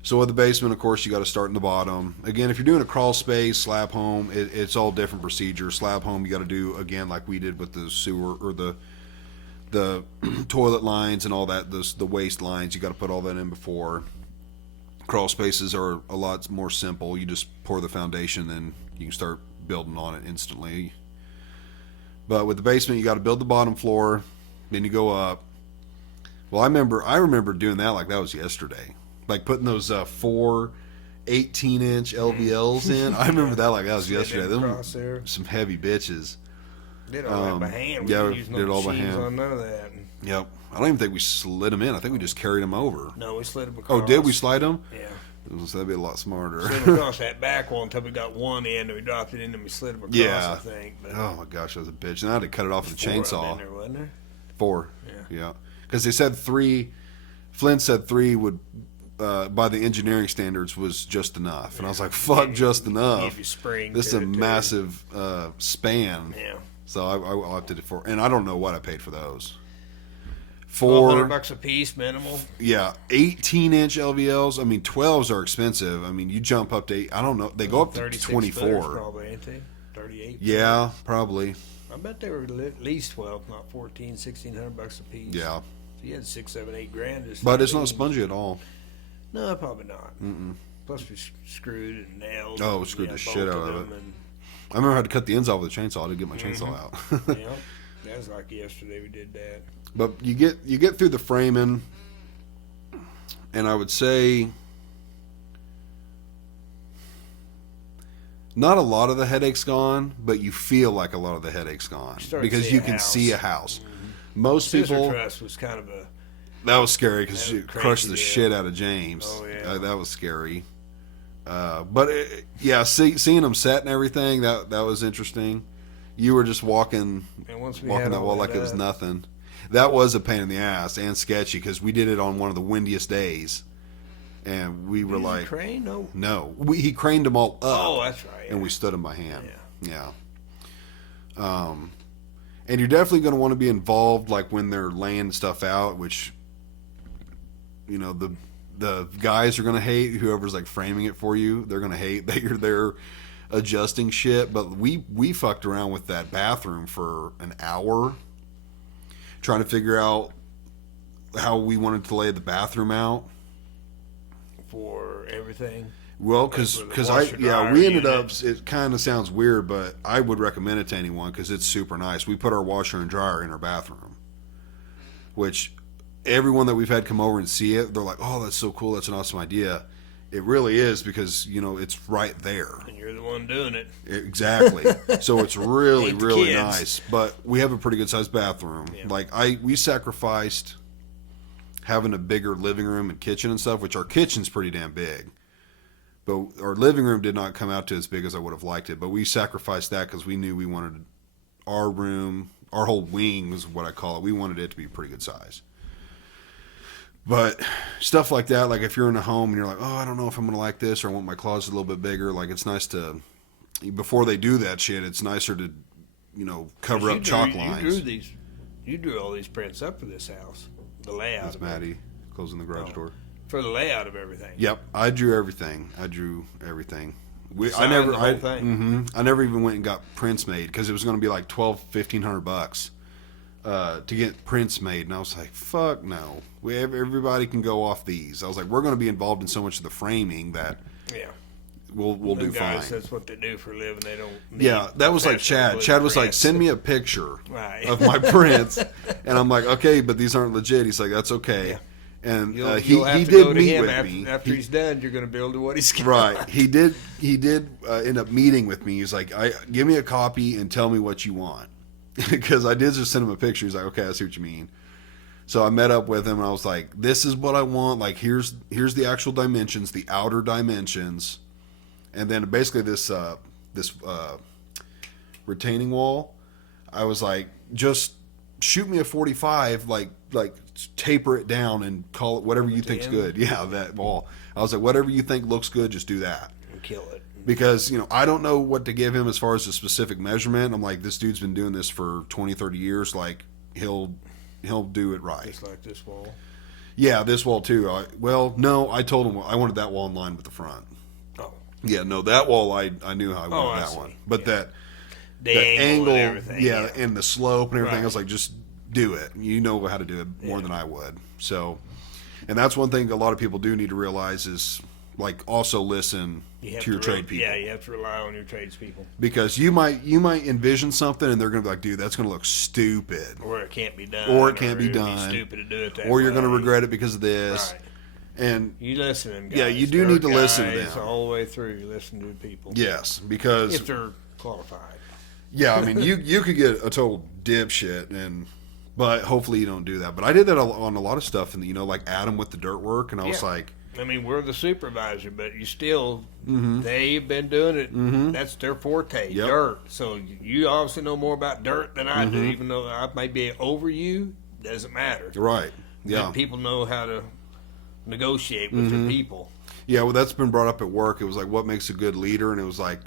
So with the basement, of course, you got to start in the bottom. Again, if you're doing a crawl space, slab home, it's all different procedure. Slab home, you got to do, again, like we did with the sewer or the toilet lines and all that, the waste lines. You got to put all that in before. Crawl spaces are a lot more simple. You just pour the foundation and you can start building on it instantly. But with the basement, you got to build the bottom floor, then you go up. Well, I remember doing that like that was yesterday, like putting those 4 18-inch LVLs in. I remember that like that was yesterday. Them some heavy bitches. Did all that by hand. Yeah, We did it all by hand. on none of that. Yep. I don't even think we slid them in. I think we just carried them over. No, we slid them across. Oh, did we slide them? Yeah. So that'd be a lot smarter. Slid them across that back wall until we got one end, and we dropped it in, and we slid them across. Yeah. I think. But Oh my gosh, that was a bitch. And I had to cut it off with a chainsaw. In there, wasn't there? 4. Yeah. Because they said 3. Flint said 3 would, by the engineering standards, was just enough. And I was like, fuck, just enough. Give you spring. This is a massive span. Yeah. So I opted for, and I don't know what I paid for those. $1,200 a piece, minimal. Yeah, 18-inch LVLs. I mean, 12s are expensive. I mean, you jump up to, I don't know, they go up to 24. Probably, ain't they? 38. Yeah, probably. I bet they were at least 12, not 14, $1,600 a piece. Yeah. So you had 6, 7, 8 grand. Just But it's not spongy at all. No, probably not. Mm-mm. Plus we screwed and nailed. Oh, we screwed the shit out of it. And, I remember I had to cut the ends off with a chainsaw to get my chainsaw out. yeah, that was like yesterday we did that. But you get through the framing, and I would say not a lot of the headache's gone, but you feel like a lot of the headache's gone because you can see a house. Mm-hmm. Most people. Trust was kind of a. That was scary because you crushed the shit out of James. Oh yeah, that was scary. But seeing them set and everything that was interesting. You were just walking that wall like it was nothing. That was a pain in the ass and sketchy because we did it on one of the windiest days, and we were like, crane? No, he craned them all up. Oh, that's right. And we stood them by hand. Yeah. And you're definitely going to want to be involved, like when they're laying stuff out, which, the guys are going to hate whoever's like framing it for you. They're going to hate that you're there adjusting shit. But we fucked around with that bathroom for an hour, trying to figure out how we wanted to lay the bathroom out for everything. Well, because we ended up. It kind of sounds weird, but I would recommend it to anyone because it's super nice. We put our washer and dryer in our bathroom, which everyone that we've had come over and see it, they're like, "Oh, that's so cool! That's an awesome idea." It really is because it's right there, and you're the one doing it. Exactly. So it's really nice. But we have a pretty good sized bathroom. Yeah. Like we sacrificed having a bigger living room and kitchen and stuff, which our kitchen's pretty damn big. But our living room did not come out to as big as I would have liked it. But we sacrificed that because we knew we wanted our room, our whole wing is what I call it. We wanted it to be pretty good size. But stuff like that, like if you're in a home and you're like, oh, I don't know if I'm going to like this, or I want my closet a little bit bigger, like it's nice to, before they do that shit, it's nicer to, cover up chalk lines. You drew all these prints up for this house. The layout That's of Maddie closing the garage door. For the layout of everything. Yep, I drew everything. I never even went and got prints made because it was going to be like $1,200-$1,500 to get prints made, and I was like, fuck no. Everybody can go off these. I was like, we're going to be involved in so much of the framing that we'll do fine. That's what they do for a living. They don't. Yeah, that was like Chad. Chad was like, send me a picture of my prints, and I'm like, okay, but these aren't legit. He's like, that's okay. Yeah. And he did meet with me. After he's done, you're going to build to what he's got. Right. He did end up meeting with me. He's like, give me a copy and tell me what you want. Because I did just send him a picture. He's like, okay, I see what you mean. So I met up with him and I was like, this is what I want. Like, here's the actual dimensions, the outer dimensions. And then basically this retaining wall, I was like, just shoot me a 45, like taper it down and call it whatever you think's good. Yeah, that wall. I was like, whatever you think looks good, just do that. And kill it. Because, I don't know what to give him as far as a specific measurement. I'm like, this dude's been doing this for 20, 30 years. Like, he'll do it right. Just like this wall. Yeah, this wall too. I told him I wanted that wall in line with the front. Oh. Yeah, no, that wall I knew how I wanted that one. But that the angle and everything. Yeah, and the slope and everything. Right. I was like, just do it. You know how to do it more than I would. So, and that's one thing a lot of people do need to realize is, like, also listen to your trade people. Yeah, you have to rely on your tradespeople. Because you might envision something and they're going to be like, dude, that's going to look stupid. Or it can't be done. Or it can't be done. It'd be stupid to do it that or you're way. going to regret it because of this. Right. And you listen to them guys. Yeah, you do need to listen to them. All the way through, you listen to people. Yes, because... if they're qualified. Yeah, I mean, you could get a total dipshit, but hopefully you don't do that. But I did that on a lot of stuff, and like Adam with the dirt work, and I was like... I mean, we're the supervisor, but you still, they've been doing it. Mm-hmm. That's their forte, dirt. So you obviously know more about dirt than I do, even though I may be over you, doesn't matter. Right, yeah. And people know how to negotiate with their people. Yeah, well, that's been brought up at work. It was like, what makes a good leader? And it was like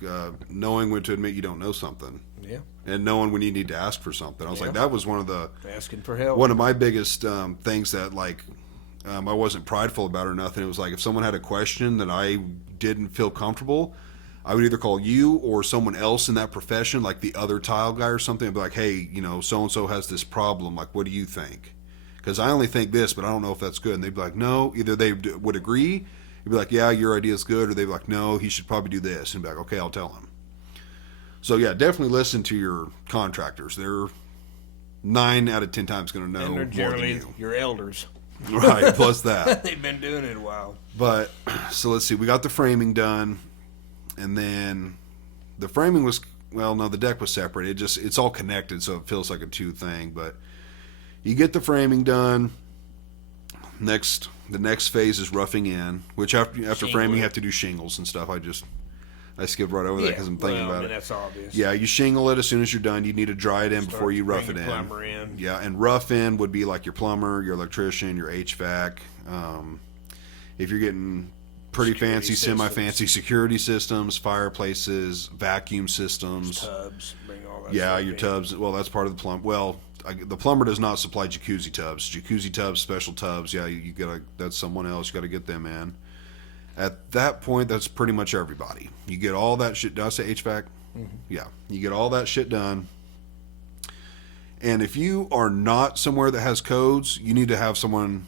knowing when to admit you don't know something. Yeah. And knowing when you need to ask for something. I was like, that was one of the... asking for help. One of my biggest things that, like... I wasn't prideful about it or nothing. It was like if someone had a question that I didn't feel comfortable, I would either call you or someone else in that profession, like the other tile guy or something, and be like, hey, so-and-so has this problem. Like, what do you think? Because I only think this, but I don't know if that's good. And they'd be like, no. Either they would agree, you'd be like, yeah, your idea is good, or they'd be like, no, he should probably do this. And be like, okay, I'll tell him. So, yeah, definitely listen to your contractors. They're 9 out of 10 times going to know more than you. And they're generally your elders. Right, plus that. They've been doing it a while. But, so let's see, we got the framing done, and then the framing was, well, no, the deck was separate. It's all connected, so it feels like a two thing, but you get the framing done. The next phase is roughing in, which after framing you have to do shingles and stuff. I skipped right over that because I'm thinking about it. That's obvious. Yeah, you shingle it as soon as you're done. You need to dry it in before you rough it in. Plumber in. Yeah, and rough in would be like your plumber, your electrician, your HVAC. If you're getting pretty fancy, semi-fancy security systems, fireplaces, vacuum systems. Tubs, bring all that Yeah, stuff your in. tubs. Well, that's part of the plumb. Well, the plumber does not supply jacuzzi tubs. Jacuzzi tubs, special tubs. Yeah, you gotta. That's someone else. You got to get them in. At that point, that's pretty much everybody. You get all that shit. Did I say HVAC? Mm-hmm. Yeah. You get all that shit done. And if you are not somewhere that has codes, you need to have someone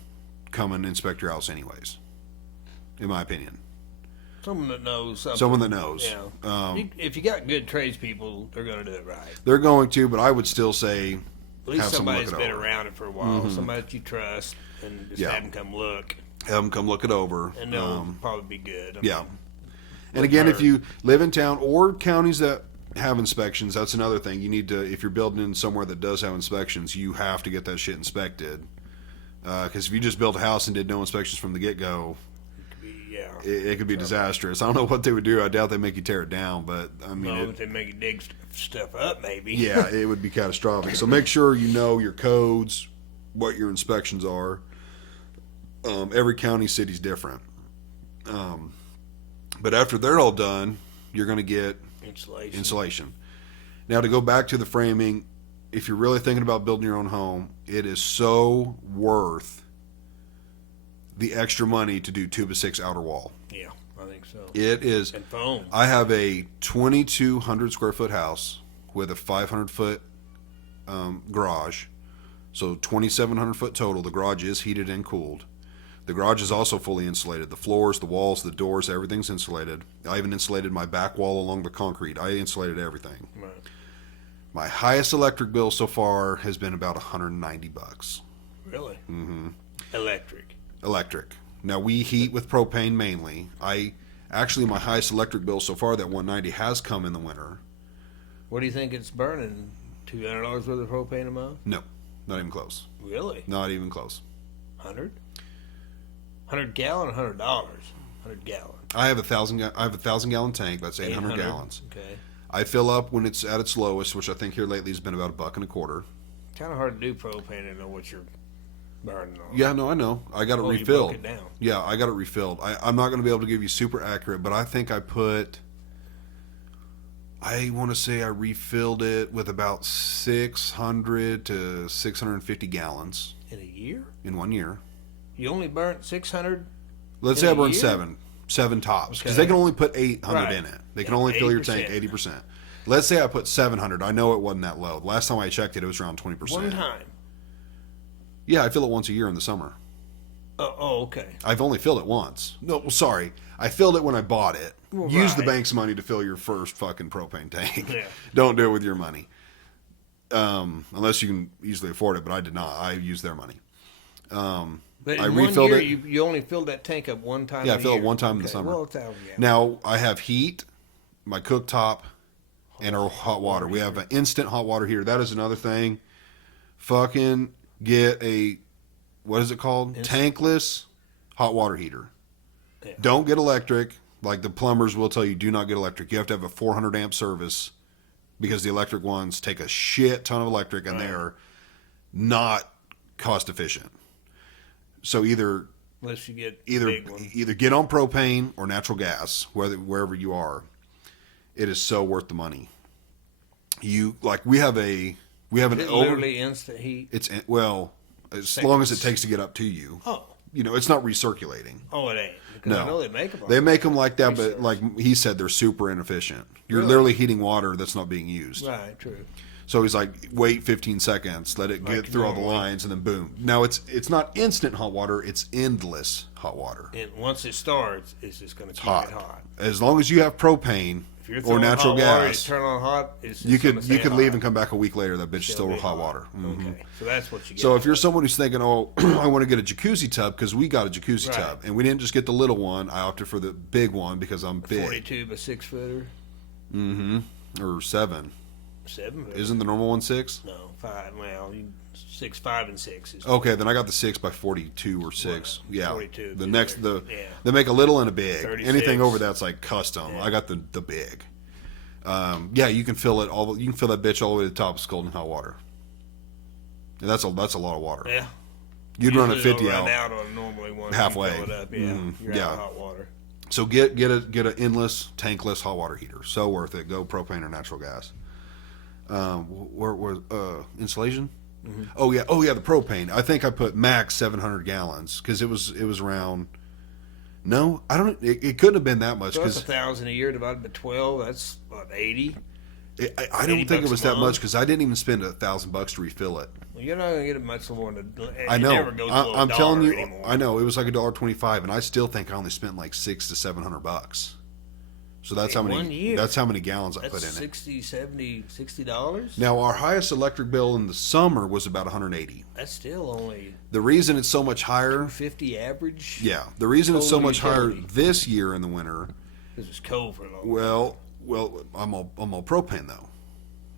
come and inspect your house anyways, in my opinion. Someone that knows something. Someone that knows. Yeah. If you got good tradespeople, they're going to do it right. They're going to, but I would still say at least have somebody's someone look it been over. around it for a while. Mm-hmm. Somebody that you trust, and just have them come look. Have them come look it over. And they'll probably be good. Yeah. And again, if you live in town or counties that have inspections, that's another thing. You need to, if you're building in somewhere that does have inspections, you have to get that shit inspected. Because if you just built a house and did no inspections from the get-go, it could be disastrous. I don't know what they would do. I doubt they make you tear it down, but I mean, Well, if they make you dig stuff up, maybe. yeah, it would be catastrophic. So make sure you know your codes, what your inspections are. Every county, city's different. But after they're all done, you're going to get insulation. Now, to go back to the framing, if you're really thinking about building your own home, it is so worth the extra money to do 2x6 outer wall. Yeah, I think so. It is. And foam. I have a 2,200 square foot house with a 500 foot garage, so 2,700 foot total. The garage is heated and cooled. The garage is also fully insulated. The floors, the walls, the doors, everything's insulated. I even insulated my back wall along the concrete. I insulated everything. Right. My highest electric bill so far has been about $190. Really? Mm-hmm. Electric. Now, we heat with propane mainly. Actually, my highest electric bill so far, that $190, has come in the winter. What do you think it's burning? $200 worth of propane a month? No, not even close. Really? Not even close. 100? 100 gallon or $100? 100 gallon. I have a 1,000 gallon tank. That's 800 gallons. Okay. I fill up when it's at its lowest, which I think here lately has been about $1.25. Kind of hard to do propane and know what you're burning on. Yeah, no, I know. I got it refilled. You broke it down. Yeah, I got it refilled. I'm not going to be able to give you super accurate, but I think I want to say I refilled it with about 600 to 650 gallons. In a year? In 1 year. You only burnt 600? Let's say I burned seven tops, because they can only put 800 in it. They can only fill your tank 80%. Let's say I put 700. I know it wasn't that low. Last time I checked it, it was around 20%. One time? Yeah, I fill it once a year in the summer. Oh, okay. I've only filled it once. No, sorry. I filled it when I bought it. Well, Use the bank's money to fill your first fucking propane tank. Yeah. Don't do it with your money. Unless you can easily afford it, but I did not. I used their money. But in I 1 refilled year, it. you only filled that tank up one time. Yeah, I a fill year. it one time in the summer. Well, 1,000 gallons. Now, I have heat, my cooktop, and our hot water. We have an instant hot water heater. That is another thing. Fucking get a, what is it called? Tankless hot water heater. Yeah. Don't get electric. Like the plumbers will tell you, do not get electric. You have to have a 400 amp service, because the electric ones take a shit ton of electric, and they're not cost efficient. So unless you get either get on propane or natural gas, wherever you are. It is so worth the money. We have an literally instant heat. It's as long as it takes to get up to you. Oh. It's not recirculating. Oh, it ain't. Because No. I know they make them. They make them like that, but like he said, they're super inefficient. You're literally heating water that's not being used. Right, true. So he's like, wait 15 seconds, let it get through all the lines, and then boom. Now it's not instant hot water; it's endless hot water. And once it starts, it's just going to keep it hot. As long as you have propane If you're or throwing natural hot water, gas, you turn on hot. It's you could hot. leave and come back a week later. That bitch is still be hot water. Okay, so that's what you get. So if you're someone who's thinking, oh, I want to get a jacuzzi tub, because we got a jacuzzi tub, and we didn't just get the little one. I opted for the big one because I'm big. 42 by 6 footer. Or 7. 7 footer. Isn't the normal one 6? No, 5. Well, 6, 5, and 6 is. Okay, then I got the 6 by 42 or 6. Well, yeah. 42. They make a little and a big. 36. Anything over that's like custom. Yeah. I got the big. You can fill it all. You can fill that bitch all the way to the top of scalding hot water. And that's a lot of water. Yeah. You'd run at Usually 50 they'll run out. out on normally one. Halfway. You fill it up, you're out of hot water. So get an endless tankless hot water heater. So worth it. Go propane or natural gas. Insulation? Mm-hmm. Oh yeah, the propane. I think I put max 700 gallons because it was around. No, I don't. It couldn't have been that much. So that's 1,000 a year divided by 12. That's about 80. I don't think it was that much because I didn't even spend $1,000 to refill it. Well, you're not gonna get it much more than. I know. Never goes below I'm telling you. anymore. I know it was like $1.25, and I still think I only spent like $600 to $700. So that's how many. 1 year. That's how many gallons I That's put in it. $60, $70, $60. Now our highest electric bill in the summer was about $180. That's still only The reason it's so much higher. 50 average. Yeah, the reason it's so Total much higher utility. this year in the winter. Because it's cold for a long. Well, I'm all propane though.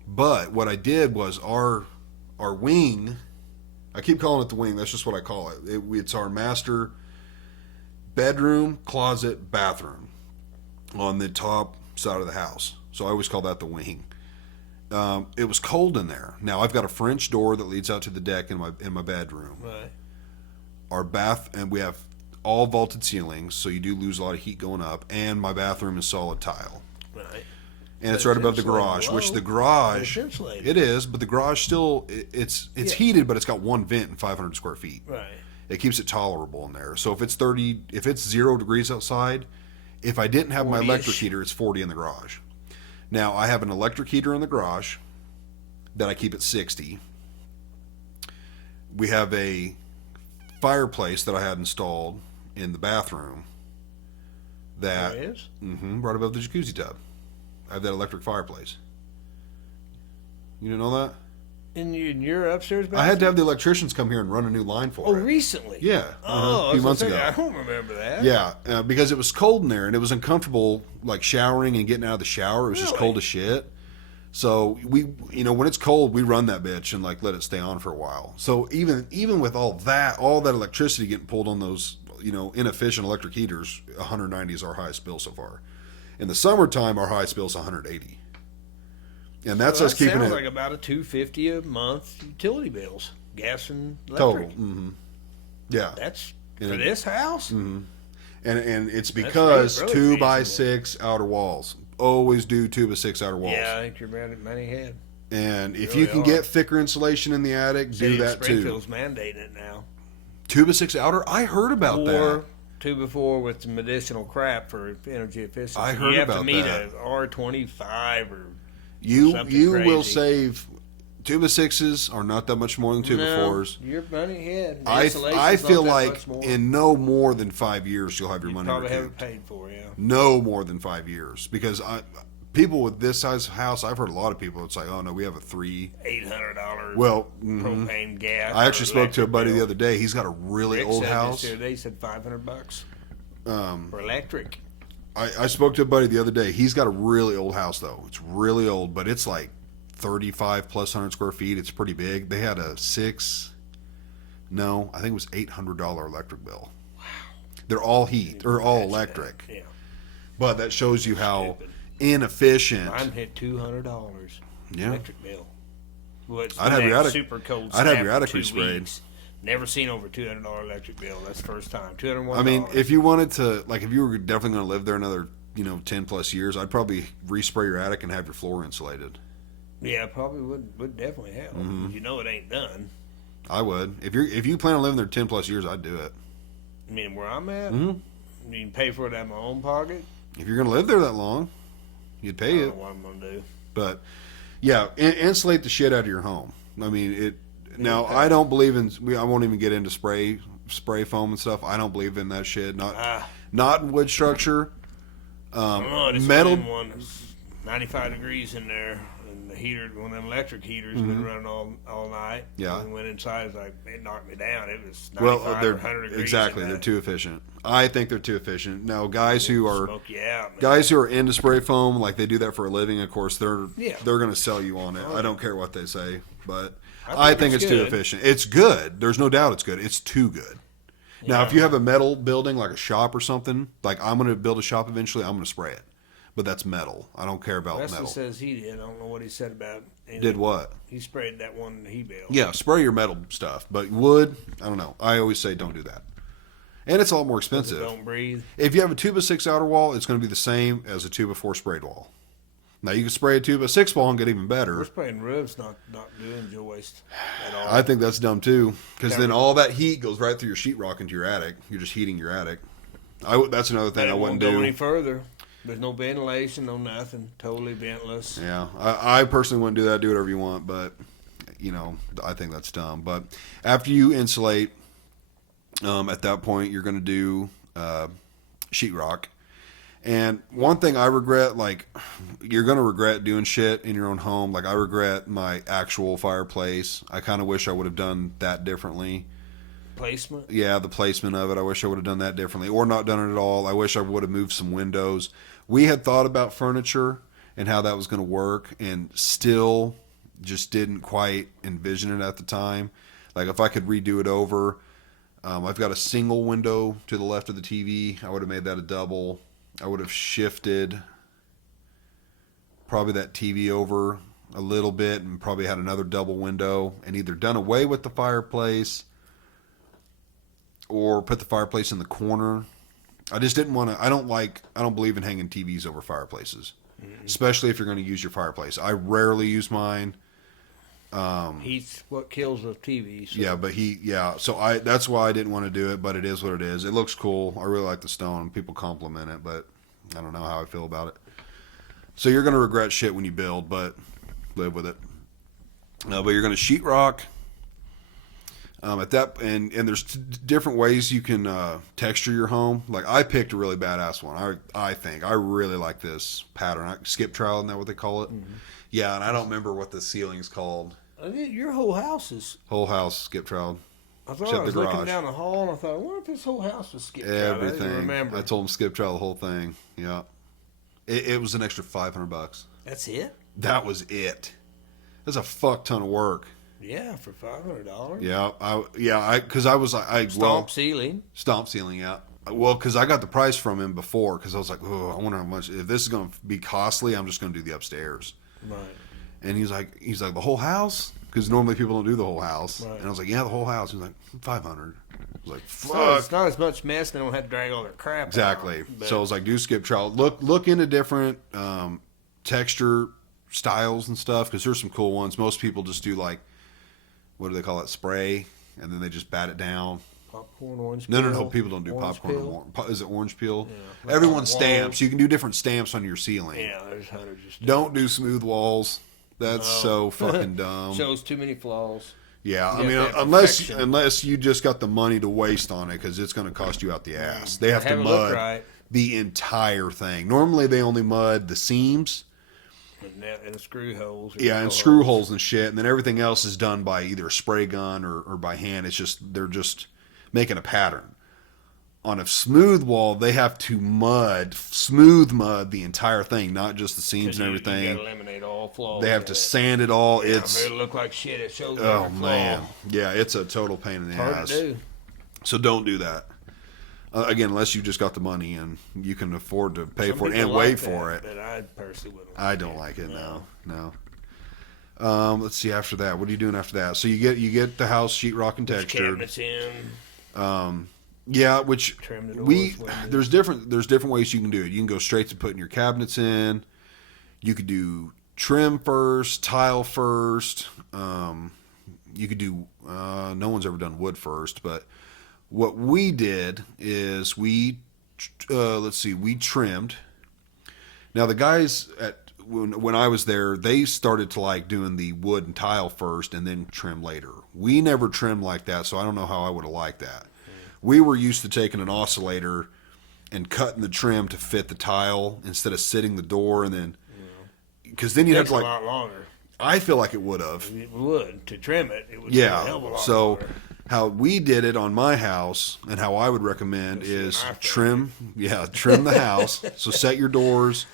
But what I did was our wing. I keep calling it the wing. That's just what I call it. It's our master bedroom, closet, bathroom on the top side of the house. So I always call that the wing. It was cold in there. Now I've got a French door that leads out to the deck in my bedroom. Right. Our bath, and we have all vaulted ceilings, so you do lose a lot of heat going up. And my bathroom is solid tile. Right. And it's right above the garage, which the garage, it is, but the garage still, it's heated, but it's got one vent and 500 square feet. Right. It keeps it tolerable in there. So if it's 0 degrees outside, if I didn't have my 40-ish. electric heater, it's 40 in the garage. Now I have an electric heater in the garage that I keep at 60. We have a fireplace that I had installed in the bathroom that There is? right above the jacuzzi tub. I have that electric fireplace. You didn't know that? In your upstairs bathroom? I had to have the electricians come here and run a new line for Oh, it. recently? Yeah, Oh, a few months ago. I don't remember that. Yeah, because it was cold in there and it was uncomfortable, like showering and getting out of the shower. It was just Really? cold as shit. So we, when it's cold, we run that bitch and like let it stay on for a while. So even with all that electricity getting pulled on those, inefficient electric heaters, 190 is our highest bill so far. In the summertime, our highest bill is 180, and that's So us keeping sounds it like about a $250 a month utility bills, gas and total. electric. Yeah, That's And for it- this house. and it's because really 2 by reasonable. 6 outer walls. Always do 2 by 6 outer walls. Yeah, I think you're money ahead. And if Really you can are. get thicker insulation in the attic, do City of that too. Springfield's mandating it now. 2 by 6 outer? I heard about Or that. 2x4 with some additional crap for energy efficiency. I heard you have about to meet that. a R25 or You something will crazy. save 2 by 6s are not that much more than 2 by 4s. You're money ahead. The I insulation's feel not that like much more. in no more than 5 years you'll have your you money probably recouped. haven't paid for, yeah. No more than 5 years, because people with this size house, I've heard a lot of people. It's like, oh no, we have a 3. $800 Well, propane gas. I or actually spoke to a electric buddy bill. the other day. He's got a really Rick old said house. They said $500 for electric. I spoke to a buddy the other day. He's got a really old house though. It's really old, but it's like 35 plus 100 square feet. It's pretty big. They had a I think it was $800 electric bill. Wow. They're all heat or all electric. Yeah. But that shows you how Stupid. inefficient. Mine hit $200 Yeah. electric bill. Well, it's I'd have been your that attic- super cold. I'd have snap your for attic 2 resprayed. weeks. Never seen over $200 electric bill. That's the first time. $201. I mean, if you wanted to, like, if you were definitely going to live there another, 10 plus years, I'd probably respray your attic and have your floor insulated. yeah, probably would definitely help. Mm-hmm. You know it ain't done. I would. If you plan on living there 10 plus years, I'd do it. I mean, where I'm at, Mhm. you can pay for it out of my own pocket. If you're going to live there that long, you'd I pay don't it. know what I'm gonna do. But yeah, insulate the shit out of your home. I mean, it. Now Okay. I don't believe in. I won't even get into spray foam and stuff. I don't believe in that shit. Not in wood structure. I don't know. I just Metal. went in one that's 95 degrees in there, and the heater, one of them electric heaters, been running all night. Mm-hmm. Yeah. And went inside, it's like it knocked me down. It was 95 Well, or they're 100 degrees. exactly. in They're that. too efficient. I think they're too efficient. Now, guys who are Smoke you out, man. guys who are into spray foam, like they do that for a living. Of course, they're Yeah. going to sell you on it. I don't care what they say, but I I think think it's it's too good. efficient. It's good. There's no doubt it's good. It's too good. Now, if you have a metal building like a shop or something, like I'm going to build a shop eventually, I'm going to spray it. But that's metal. I don't care about Wesley metal. says he did. I don't know what he said about anything. Did what? He sprayed that one he built. Yeah, spray your metal stuff. But wood, I don't know. I always say don't do that. And it's a lot more It expensive. don't breathe. If you have a 2 by 6 outer wall, it's going to be the same as a 2 by 4 sprayed wall. Now you can spray a 2 by 6 wall and get even We're better. spraying roofs, not doing joist at all. I think that's dumb too, because then all that heat goes right through your sheetrock into your attic. You're just heating your attic. That's another thing I it wouldn't won't go do. any further. There's no ventilation, no nothing. Totally ventless. Yeah, I personally wouldn't do that. Do whatever you want, but I think that's dumb. But after you insulate, at that point you're going to do sheetrock. And one thing I regret, like you're going to regret doing shit in your own home. Like I regret my actual fireplace. I kind of wish I would have done that differently. Placement. Yeah, the placement of it. I wish I would have done that differently or not done it at all. I wish I would have moved some windows. We had thought about furniture and how that was going to work and still just didn't quite envision it at the time. Like if I could redo it over, I've got a single window to the left of the TV. I would have made that a double. I would have shifted probably that TV over a little bit and probably had another double window and either done away with the fireplace or put the fireplace in the corner. I just didn't want to. I don't believe in hanging TVs over fireplaces, especially if you're going to use your fireplace. I rarely use mine. Heat's what kills the TV. So. Yeah, but so that's why I didn't want to do it, but it is what it is. It looks cool. I really like the stone. People compliment it, but I don't know how I feel about it. So you're going to regret shit when you build, but live with it. But you're going to sheetrock. At that, and there's different ways you can texture your home. Like I picked a really badass one. I think I really like this pattern. Skip trowel, isn't that what they call it? Mm-hmm. Yeah, and I don't remember what the ceiling's called. Your whole house is whole house skip trowel. I thought I was looking down the hall and I thought, I wonder if this whole house was skip trowel. Everything. I didn't remember. I told him skip trowel the whole thing. Yeah, it was an extra $500. That's it. That was it. That's a fuck ton of work. Yeah, for $500. Yeah, because I was like, stomp ceiling. Stomp ceiling, yeah. Well, because I got the price from him before, because I was like, oh, I wonder how much. If this is going to be costly, I'm just going to do the upstairs. Right. And he's like, the whole house? Because normally people don't do the whole house. Right. And I was like, yeah, the whole house. He's like, 500. I was like, fuck. It's not as much mess. They don't have to drag all their crap exactly. out. So I was like, do skip trowel. Look into different texture styles and stuff, because there's some cool ones. Most people just do like, what do they call it? Spray, and then they just bat it down. Popcorn, orange peel. No. People don't do popcorn anymore. Is it orange peel? Yeah. Everyone stamps. You can do different stamps on your ceiling. Yeah, there's hundreds of stamps. Don't do smooth walls. That's so fucking dumb. Shows too many flaws. Yeah, I mean, unless you just got the money to waste on it, because it's going to cost you out the ass. They have to mud the entire thing. Normally, they only mud the seams. And screw holes. Yeah, and screw holes and shit. And then everything else is done by either a spray gun or by hand. It's just, they're just making a pattern. On a smooth wall, they have to smooth mud the entire thing, not just the seams and everything. You gotta eliminate all flaws. They have to sand it all. Yeah, it'll look like shit. It shows man. Yeah, it's a total pain in the ass. Hard to do. So don't do that. Again, unless you just got the money and you can afford to pay for it and wait for it. But I personally wouldn't. I don't like it. No. Let's see. After that, what are you doing after that? So you get the house sheetrock and textured. Cabinets in. Yeah, which Trim the doors, there's different ways you can do it. You can go straight to putting your cabinets in. You could do trim first, tile first. You could do. No one's ever done wood first, but. What we did is we trimmed. Now the guys when I was there, they started to like doing the wood and tile first and then trim later. We never trimmed like that, so I don't know how I would have liked that. We were used to taking an oscillator and cutting the trim to fit the tile instead of sitting the door and then because then you'd have to like a lot longer. I feel like it would have. It would to trim it. It would be a hell of a lot longer. How we did it on my house and how I would recommend is trim the house. So set your doors,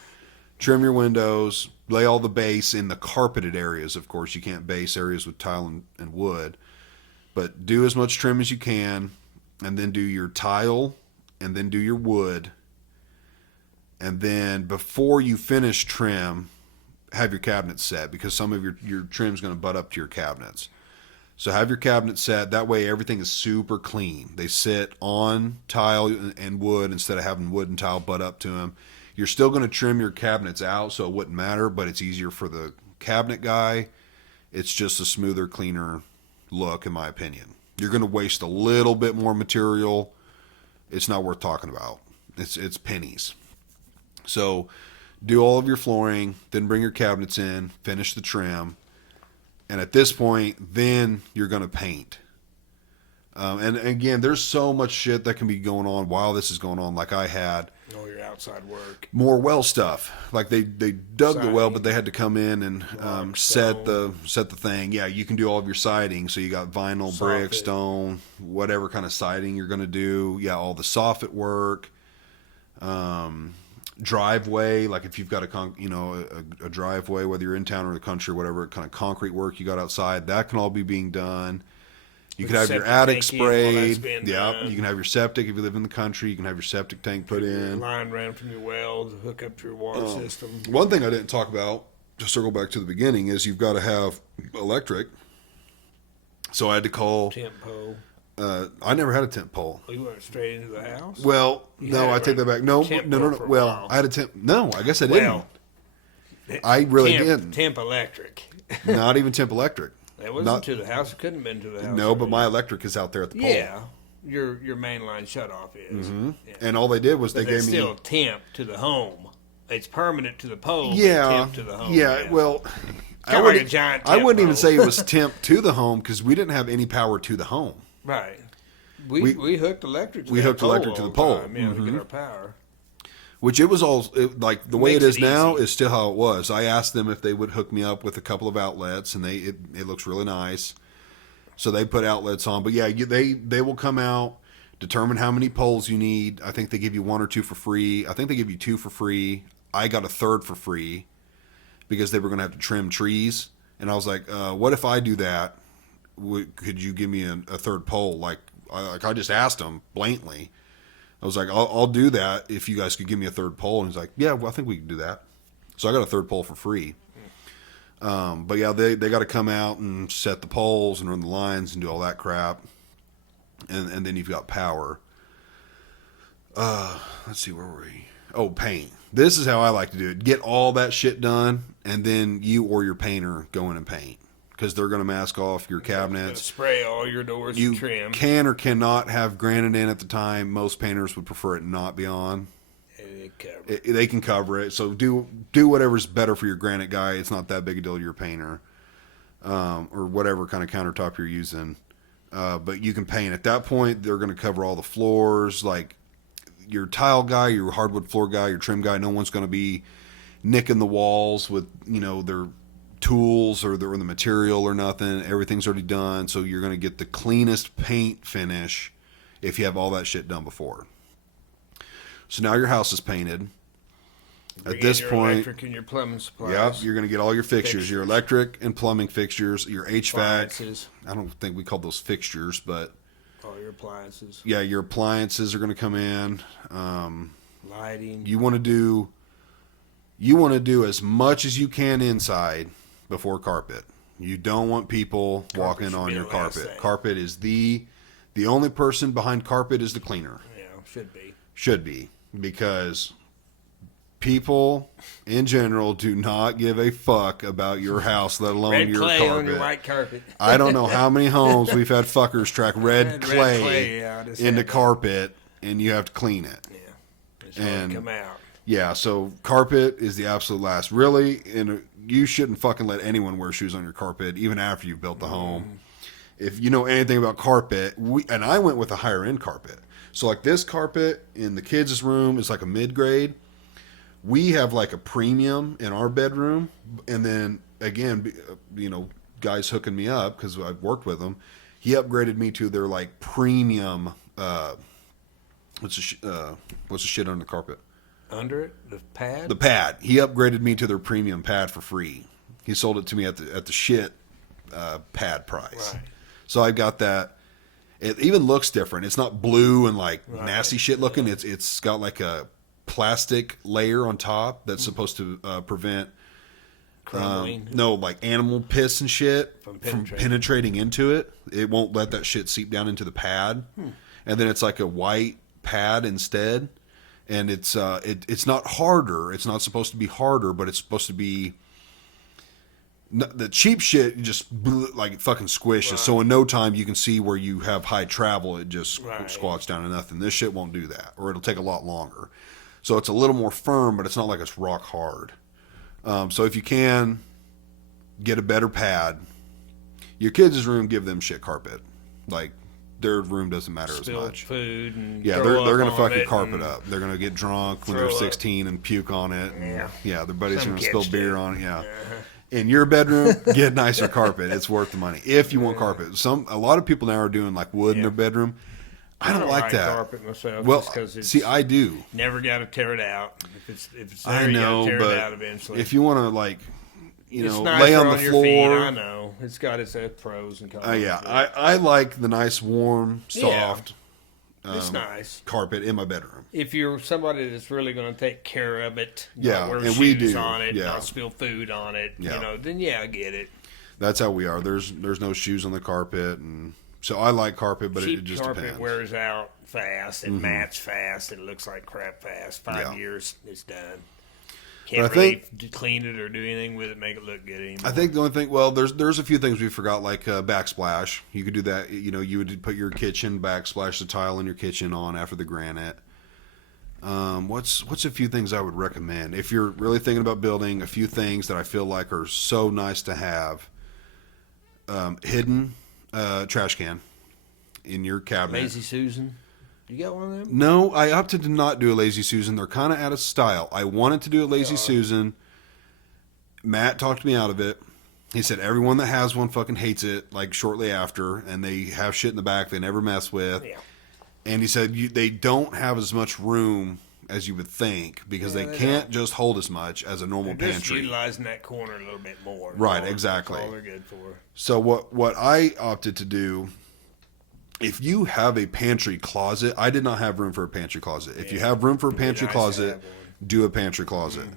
trim your windows, lay all the base in the carpeted areas. Of course, you can't base areas with tile and wood, but do as much trim as you can and then do your tile and then do your wood. And then before you finish trim, have your cabinets set because some of your trim's going to butt up to your cabinets. So have your cabinet set. That way everything is super clean. They sit on tile and wood instead of having wood and tile butt up to them. You're still going to trim your cabinets out so it wouldn't matter, but it's easier for the cabinet guy. It's just a smoother, cleaner look, in my opinion. You're going to waste a little bit more material. It's not worth talking about. It's pennies. So do all of your flooring, then bring your cabinets in, finish the trim. And at this point, then you're going to paint. And again, there's so much shit that can be going on while this is going on. Like I had your outside work, more well stuff. Like they dug the well, but they had to come in and set the thing. Yeah, you can do all of your siding. So you got vinyl, brick, stone, whatever kind of siding you're going to do. Yeah, all the soffit work. Driveway, like if you've got a driveway, whether you're in town or the country, whatever kind of concrete work you got outside, that can all be being done. You With could have your septic attic tank in while that's sprayed. being Yeah, done. you can have your septic if you live in the country. You can have your septic tank put in. Line ran from your well to hook up to your water system. One thing I didn't talk about, to circle back to the beginning, is you've got to have electric. So I had to call. Temp pole. I never had a temp pole. We went straight into the house. Well, You no, had I it take that back. No, temp no. pole for a Well, while. I had a temp. No, I guess I didn't. Well, I really didn't. Temp electric. Not even temp electric. That wasn't Not- to the house. It couldn't have been to the house. No, but my electric is out there at the pole. Yeah, your main line shutoff is. Yeah. And all they did was But they that's gave me. still temp to the home. It's permanent to the pole. But Yeah, temp to the home. yeah. Well, Kinda like a giant I temp wouldn't even pole. say it was temp to the home because we didn't have any power to the home. Right. We hooked electric. To we that hooked pole electric to all the pole. time, yeah, to get our power. Which it was all like the way it Makes is it now easy. is still how it was. I asked them if they would hook me up with a couple of outlets, and it looks really nice. So they put outlets on, but yeah, they will come out, determine how many poles you need. I think they give you 1 or 2 for free. I think they give you 2 for free. I got a third for free because they were going to have to trim trees, and I was like, "What if I do that? Could you give me a third pole?" Like I just asked them blatantly. I was like, I'll do that if you guys could give me a third pole. And he's like, yeah, well, I think we can do that. So I got a third pole for free. But yeah, they got to come out and set the poles and run the lines and do all that crap. And then you've got power. Let's see, where were we? Oh, paint. This is how I like to do it. Get all that shit done, and then you or your painter go in and paint. Because they're going to mask off your cabinets. Spray all your doors You and trim. can or cannot have granite in at the time. Most painters would prefer it not be on. And it cover. They can cover it. So do whatever's better for your granite guy. It's not that big a deal to your painter, or whatever kind of countertop you're using. But you can paint. At that point, they're going to cover all the floors. Like your tile guy, your hardwood floor guy, your trim guy. No one's going to be nicking the walls with their tools or the material or nothing. Everything's already done, so you're going to get the cleanest paint finish if you have all that shit done before. So now your house is painted. Bring At this in your point, electric and your plumbing supplies. yep, you're going to get all your fixtures, your electric and plumbing fixtures, your HVAC. Appliances. I don't think we call those fixtures, but All your appliances. yeah, your appliances are going to come in. Lighting. You want to do as much as you can inside before carpet. You don't want people walking should on be your the last carpet. thing. Carpet is the only person behind carpet is the cleaner. Yeah, should be. Should be, because people in general do not give a fuck about your house, let alone Red your clay carpet. on your white carpet. I don't know how many homes we've had fuckers track red clay yeah, I just into had that. carpet, and you have to clean it. Yeah. It's hard And- to come out. Yeah, so carpet is the absolute last. Really, you shouldn't fucking let anyone wear shoes on your carpet, even after you've built the home. If you know anything about carpet, and I went with a higher end carpet. So like this carpet in the kids' room is like a mid grade. We have like a premium in our bedroom, and then again, guys hooking me up because I've worked with them. He upgraded me to their like premium. What's the shit on the carpet? Under it, the pad. The pad. He upgraded me to their premium pad for free. He sold it to me at the shit pad price. Right. So I got that. It even looks different. It's not blue and like Right. nasty shit looking. It's got like a plastic layer on top that's supposed to prevent Crumbling. like animal piss and shit From from penetrating. penetrating into it. It won't let that shit seep down into the pad. And then it's like a white pad instead. And it's not harder. It's not supposed to be harder, but it's supposed to be the cheap shit. You just like fucking squishes. Right. So in no time you can see where you have high travel. It just Right. squats down to nothing. This shit won't do that, or it'll take a lot longer. So it's a little more firm, but it's not like it's rock hard. So if you can get a better pad, your kids' room, give them shit carpet. Like their room doesn't matter as Spilled much. food and Yeah, throw they're gonna up fuck on your it carpet and- up. They're gonna get drunk when Throw they're up. 16 and puke on it. And, Yeah. their buddies Some are gonna kids spill beer do. on it. Yeah. In your bedroom, get nicer carpet. It's worth the money if you want carpet. A lot of people now are doing like wood in their bedroom. I don't like that. carpet myself. Well, because it's see, I do. never got to tear it out. If it's there, I know, you got to tear but it out eventually. if you want to like It's know, nicer lay on the your feet, floor. I know. It's got its pros and cons. Yeah, I like the nice, warm, soft it's nice carpet in my bedroom. if you're somebody that's really going to take care of it. Yeah, not wear and shoes we do. on it, Yeah. not spill food on it. Yeah. You know, then I get it. That's how we are. There's no shoes on the carpet, and so I like carpet, but Cheap it just carpet depends. wears out fast and mats fast. It looks like crap fast. 5 Yeah. years, it's done. But Can't I really clean it or do anything with it, make it look good anymore. I think the only thing, well, there's a few things we forgot, like backsplash. You could do that. You know, you would put your kitchen backsplash the tile in your kitchen on after the granite. What's a few things I would recommend if you're really thinking about building? A few things that I feel like are so nice to have. Hidden trash can in your cabinet. Lazy Susan. You got one of them? No, I opted to not do a Lazy Susan. They're kind of out of style. I wanted to do a Lazy Susan. Matt talked me out of it. He said everyone that has one fucking hates it, like shortly after, and they have shit in the back they never mess with. Yeah. And he said they don't have as much room as you would think because they can't just hold as much as a normal They're just pantry. utilizing that corner a little bit more. Right, That's exactly. all they're good for. So what I opted to do, if you have a pantry closet, I did not have room for a pantry closet. If you have room for a pantry nice to closet, have one. do a pantry closet.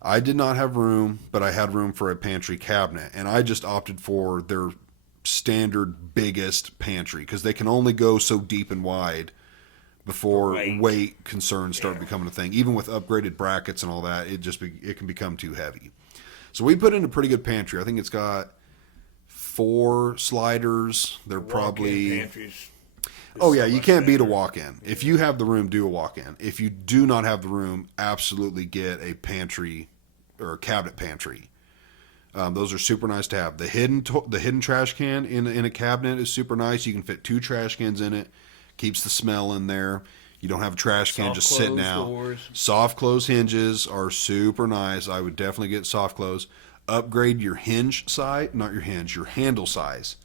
I did not have room, but I had room for a pantry cabinet, and I just opted for their standard biggest pantry because they can only go so deep and wide before weight concerns start becoming a thing. Even with upgraded brackets and all that, it can become too heavy. So we put in a pretty good pantry. I think it's got 4 sliders. They're probably... Pantries. Oh yeah, you can't beat a walk-in. If you have the room, do a walk-in. If you do not have the room, absolutely get a pantry or a cabinet pantry. Those are super nice to have. The hidden trash can in a cabinet is super nice. You can fit 2 trash cans in it. Keeps the smell in there. You don't have a trash can just sitting out. Doors. Soft close hinges are super nice. I would definitely get soft close. Upgrade your hinge size, not your hinge, your handle size.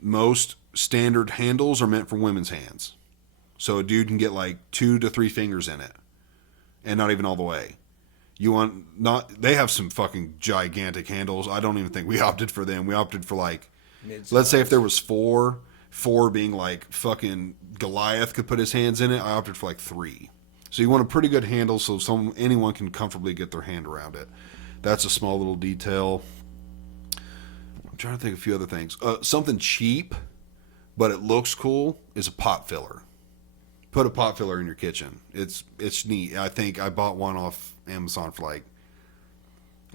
Most standard handles are meant for women's hands. So a dude can get like 2 to 3 fingers in it. And not even all the way. They have some fucking gigantic handles. I don't even think we opted for them. We opted for like, let's say if there was 4 being like fucking Goliath could put his hands in it, I opted for like 3. So you want a pretty good handle so anyone can comfortably get their hand around it. That's a small little detail. I'm trying to think of a few other things. Something cheap, but it looks cool, is a pot filler. Put a pot filler in your kitchen. It's neat. I think I bought one off Amazon for like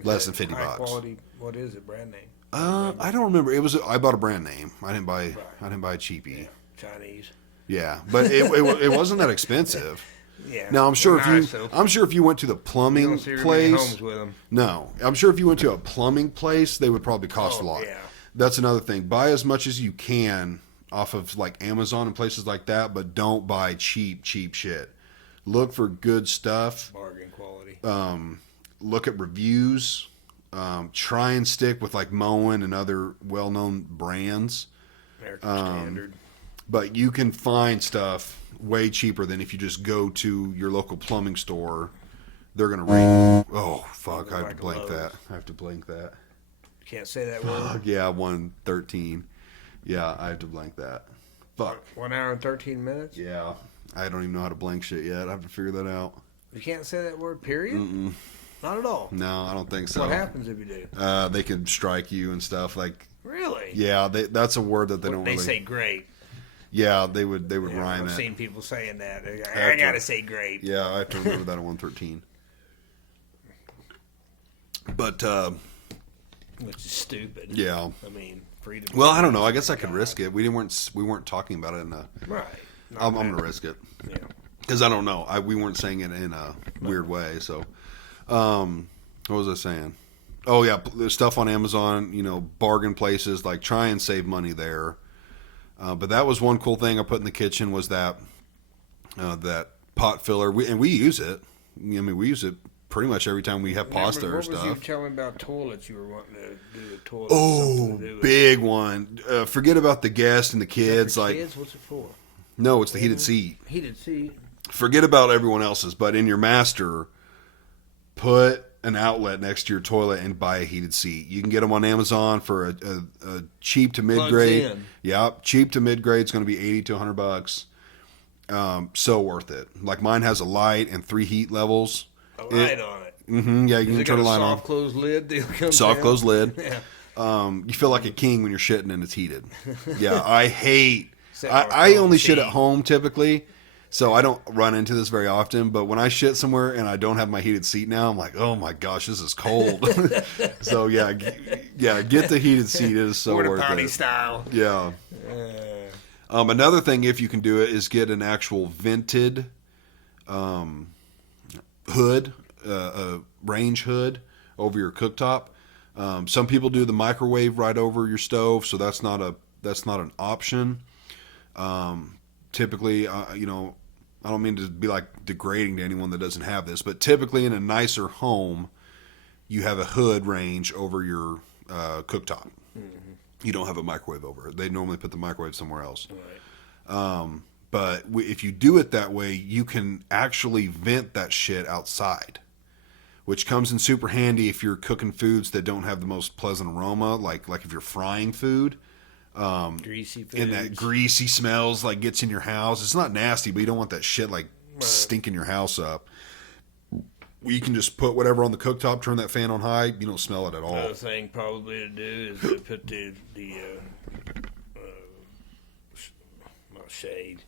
less than $50. High quality. What is it? Brand name? I don't remember. I bought a brand name. I didn't buy a cheapie. Yeah. Chinese. Yeah, but it wasn't that expensive. Yeah. Now I'm sure Nice, if you went to the you plumbing don't see very many place, homes with them. no, I'm sure if you went to a plumbing place, they would probably cost a lot. Yeah. That's another thing. Buy as much as you can off of like Amazon and places like that, but don't buy cheap shit. Look for good stuff. Bargain quality. Look at reviews. Try and stick with like Moen and other well-known brands. American Standard. But you can find stuff way cheaper than if you just go to your local plumbing store. They're going to rate. Oh, fuck. I have to blank that. You can't say that word. Yeah, 113. Yeah, I have to blank that. Fuck. 1 hour and 13 minutes? Yeah. I don't even know how to blank shit yet. I have to figure that out. You can't say that word, period? Mm-mm. Not at all. No, I don't think so. What happens if you do? They can strike you and stuff. Like, Really? yeah, that's a word that they don't They really. say grape. Yeah, they would Yeah, rhyme I've it. seen people saying that. I After- gotta say grape. Yeah, I have to remember that at 113. But Which is stupid. yeah. I mean, freedom. Well, I don't know. I guess I could risk it. We weren't talking about it in a. Right. I'm gonna risk it Yeah. because I don't know. We weren't saying it in a weird way. So, what was I saying? Oh yeah, there's stuff on Amazon. You know, bargain places. Like try and save money there. But that was one cool thing I put in the kitchen was that pot filler. We use it. I mean, we use it pretty much every time we have pasta or What was you stuff. telling me about toilets? You were wanting to do a toilet. Oh, something to do with big one. Forget about the guests and the kids. For Like, kids? What's it for? no, it's the heated seat. Heated seat. Forget about everyone else's, but in your master, put an outlet next to your toilet and buy a heated seat. You can get them on Amazon for a cheap to mid grade. Plugs in. Yeah, cheap to mid grade is going to be $80 to $100. So worth it. Like mine has a light and 3 heat levels. A light on it. Yeah, you can turn the light on. Soft close lid deal comes Soft down? close lid. Yeah. You feel like a king when you're shitting and it's heated. Yeah, I hate. Sour I only cold shit at tea. home typically, so I don't run into this very often. But when I shit somewhere and I don't have my heated seat now, I'm like, oh my gosh, this is cold. So yeah, get the heated seat. It is so Porta worth potty it. style. Yeah. Another thing, if you can do it, is get an actual vented hood, a range hood over your cooktop. Some people do the microwave right over your stove, so that's not an option. Typically, I don't mean to be like degrading to anyone that doesn't have this, but typically in a nicer home, you have a hood range over your cooktop. Mm-hmm. You don't have a microwave over it. They normally put the microwave somewhere else. Right. But if you do it that way, you can actually vent that shit outside, which comes in super handy if you're cooking foods that don't have the most pleasant aroma, like if you're frying food. Greasy foods. And that greasy smells like gets in your house. It's not nasty, but you don't want that shit like stinking your house up. You can just put whatever on the cooktop, turn that fan on high. You don't smell it at all. Another thing probably to do is to put the shade.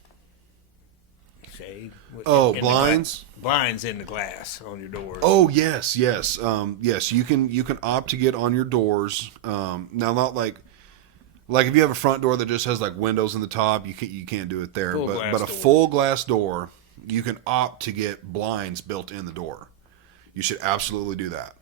Blinds. Blinds in the glass on your doors. Oh yes. Yes. You can opt to get on your doors. Now not like if you have a front door that just has like windows in the top, you can't do it there. But a full glass door, you can opt to get blinds built in the door. You should absolutely do that.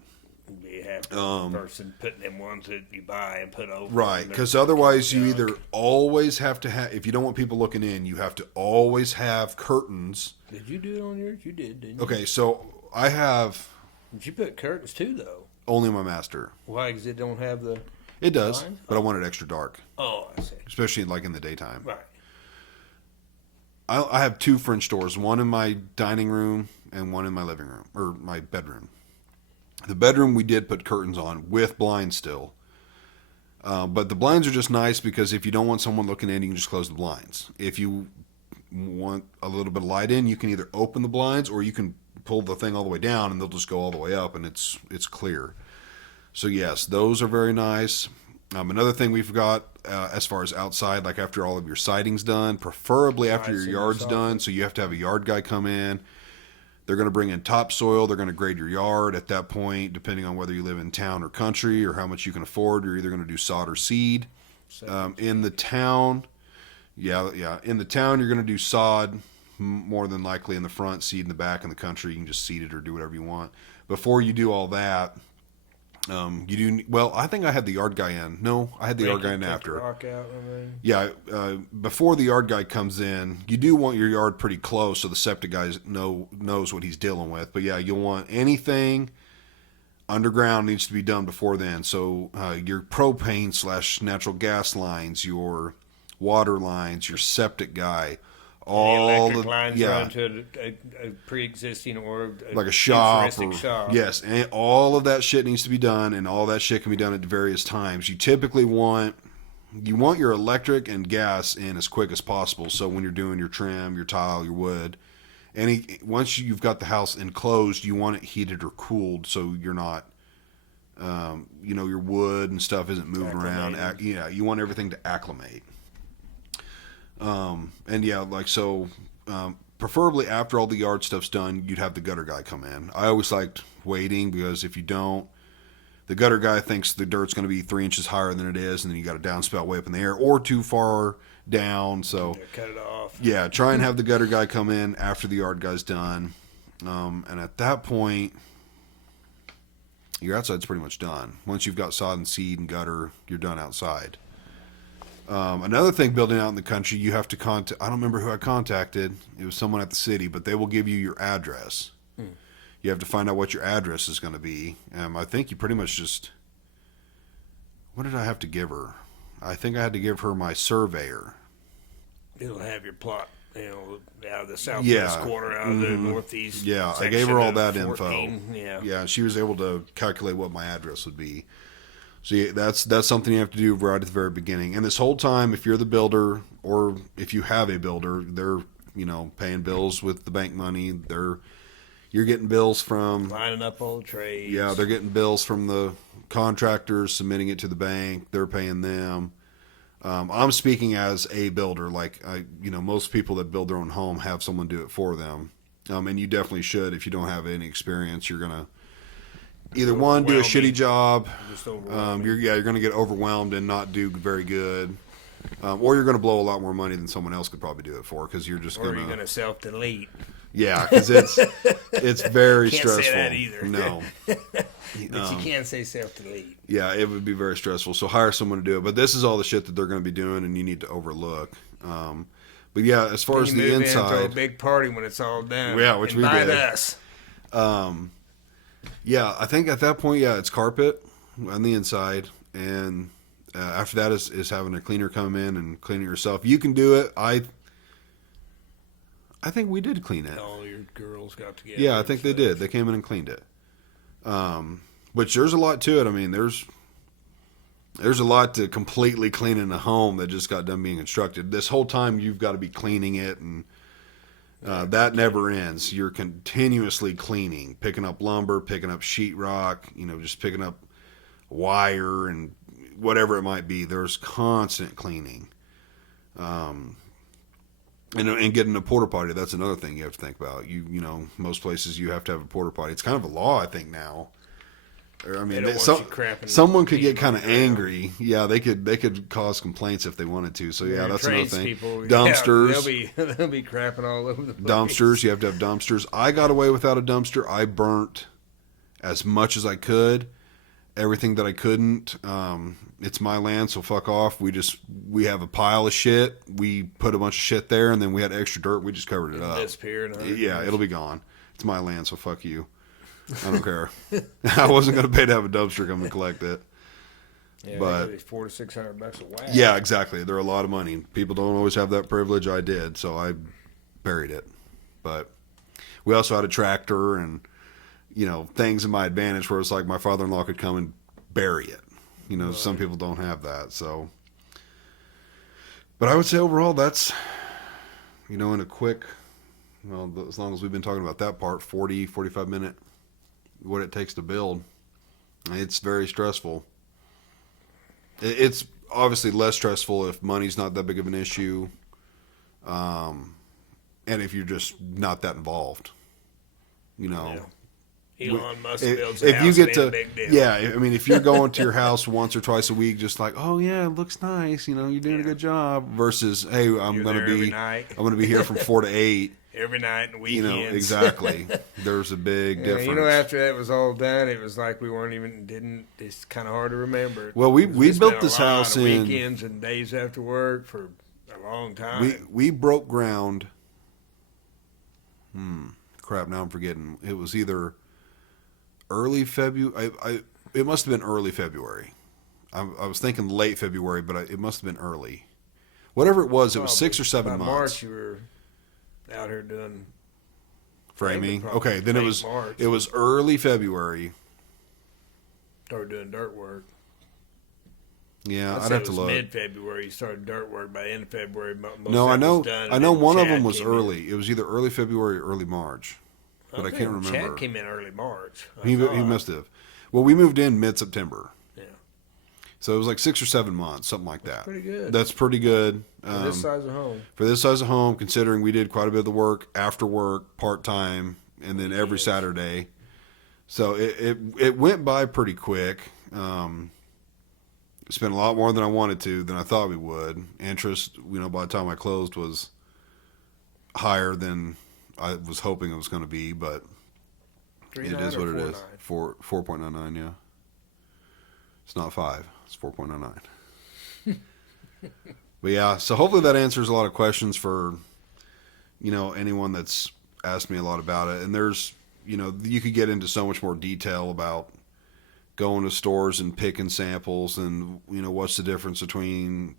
You have the person putting them ones that you buy and put over. Right, because otherwise you either always have to have, if you don't want people looking in, you have to always have curtains. Did you do it on yours? You did, didn't you? Okay, so I have Did you put curtains too, though? only my master. Why? Because it don't have the... It does, blinds? but I want it extra dark, Oh, I see. especially like in the daytime. Right. I have 2 French doors, one in my dining room and one in my living room, or my bedroom. The bedroom we did put curtains on with blinds still. But the blinds are just nice because if you don't want someone looking in, you can just close the blinds. If you want a little bit of light in, you can either open the blinds or you can pull the thing all the way down and they'll just go all the way up and it's clear. So yes, those are very nice. Another thing we've got as far as outside, like after all of your siding's done, preferably after your yard's done, so you have to have a yard guy come in. They're going to bring in topsoil. They're going to grade your yard. At that point, depending on whether you live in town or country or how much you can afford, you're either going to do sod or seed. In the town, in the town, you're going to do sod more than likely in the front, seed in the back. In the country, you can just seed it or do whatever you want. Before you do all that, you do well. I think I had the yard guy in. No, I had the yard guy in after. Rock out, I mean. Yeah, before the yard guy comes in, you do want your yard pretty close so the septic guy knows what he's dealing with. But yeah, you'll want anything underground needs to be done before then. So your propane / natural gas lines, your water lines, your septic guy, all the electric lines run to a pre-existing or like a shop, shop. Yes, and all of that shit needs to be done, and all that shit can be done at various times. You typically want your electric and gas in as quick as possible. So when you're doing your trim, your tile, your wood, once you've got the house enclosed, you want it heated or cooled so you're not, your wood and stuff isn't moving around. You want everything to acclimate. Preferably after all the yard stuff's done, you'd have the gutter guy come in. I always liked waiting because if you don't, the gutter guy thinks the dirt's going to be 3 inches higher than it is, and then you got a downspout way up in the air or too far down. So cut it off. Yeah, try and have the gutter guy come in after the yard guy's done, and at that point, your outside's pretty much done. Once you've got sod and seed and gutter, you're done outside. Another thing, building out in the country, you have to contact. I don't remember who I contacted. It was someone at the city, but they will give you your address. You have to find out what your address is going to be. I think you pretty much just. What did I have to give her? I think I had to give her my surveyor. It'll have your plot out of the southwest Yeah. corner, out of the northeast. Yeah, I section gave her all of that 14. info. Yeah. Yeah, she was able to calculate what my address would be. So yeah, that's something you have to do right at the very beginning. And this whole time, if you're the builder or if you have a builder, they're paying bills with the bank money. You're getting bills from Lining up old trades. Yeah, they're getting bills from the contractors, submitting it to the bank. They're paying them. I'm speaking as a builder. Like most people that build their own home have someone do it for them, and you definitely should. If you don't have any experience, you're gonna either one do a shitty job. You're gonna get overwhelmed and not do very good, or you're gonna blow a lot more money than someone else could probably do it for because you're gonna self-delete. Yeah, because it's very Can't stressful. say that either. No. But you can't say self-delete. Yeah, it would be very stressful. So hire someone to do it. But this is all the shit that they're going to be doing, and you need to overlook. But yeah, as far as the inside, throw a big party when it's all done. Yeah, which we invite did. us. Yeah, I think at that point, it's carpet on the inside, and after that is having a cleaner come in and clean it yourself. You can do it. I think we did clean it. All your girls got together. Yeah, I think they did. They came in and cleaned it. Which there's a lot to it. I mean, there's a lot to completely cleaning a home that just got done being constructed. This whole time you've got to be cleaning it, and that never ends. You're continuously cleaning, picking up lumber, picking up sheetrock, just picking up wire and whatever it might be. There's constant cleaning. And getting a porta potty, that's another thing you have to think about. Most places you have to have a porta potty. It's kind of a law, I think, now. I mean, someone could get kind of angry. Yeah, they could cause complaints if they wanted to. So yeah, that's another thing. Dumpsters. They'll be crapping all over the place. Dumpsters. You have to have dumpsters. I got away without a dumpster. I burnt as much as I could. Everything that I couldn't. It's my land, so fuck off. We have a pile of shit. We put a bunch of shit there, and then we had extra dirt. We just covered it up. Yeah, it'll be gone. It's my land, so fuck you. I don't care. I wasn't going to pay to have a dumpster come and collect it. Yeah, but $400 to $600 a whack. Yeah, exactly. They're a lot of money. People don't always have that privilege. I did, so I buried it. But we also had a tractor and things in my advantage where it's like my father-in-law could come and bury it. Right. Some people don't have that. So, but I would say overall that's, in a quick, as long as we've been talking about that part, 40, 45 minute, what it takes to build. It's very stressful. It's obviously less stressful if money's not that big of an issue. And if you're just not that involved, Yeah. Elon Musk builds a house, you get to, a big deal. Yeah, I mean, if you're going to your house once or twice a week, just like, oh yeah, it looks nice, you're doing a good job. Versus, hey, I'm going to be here from 4 to 8 every night and weekends. Exactly. There's a big difference. After that was all done, it was like we it's kind of hard to remember. Well, we built this house in weekends and days after work for a long time. We broke ground. Crap! Now I'm forgetting. It was either early February. It must have been early February. I was thinking late February, but it must have been early. Whatever it was 6 or 7 months. March, you were out here doing framing. Okay, then it was early February. Started doing dirt work. Yeah, I'd have to look. Mid-February, you started dirt work. By the end of February, no, I know one of them was early. It was either early February or early March, but I can't remember. Chad came in early March. He must have. Well, we moved in mid-September. Yeah. So it was like 6 or 7 months, something like that. Pretty good. That's pretty good. For this size of home. For this size of home, considering we did quite a bit of the work after work, part-time, and then every Saturday. So it went by pretty quick. Spent a lot more than I wanted to, than I thought we would. Interest, by the time I closed was higher than I was hoping it was going to be, but it is what it is. 4.99, yeah. It's not 5. It's 4.99. But yeah, so hopefully that answers a lot of questions for, anyone that's asked me a lot about it. And there's, you could get into so much more detail about going to stores and picking samples and, what's the difference between,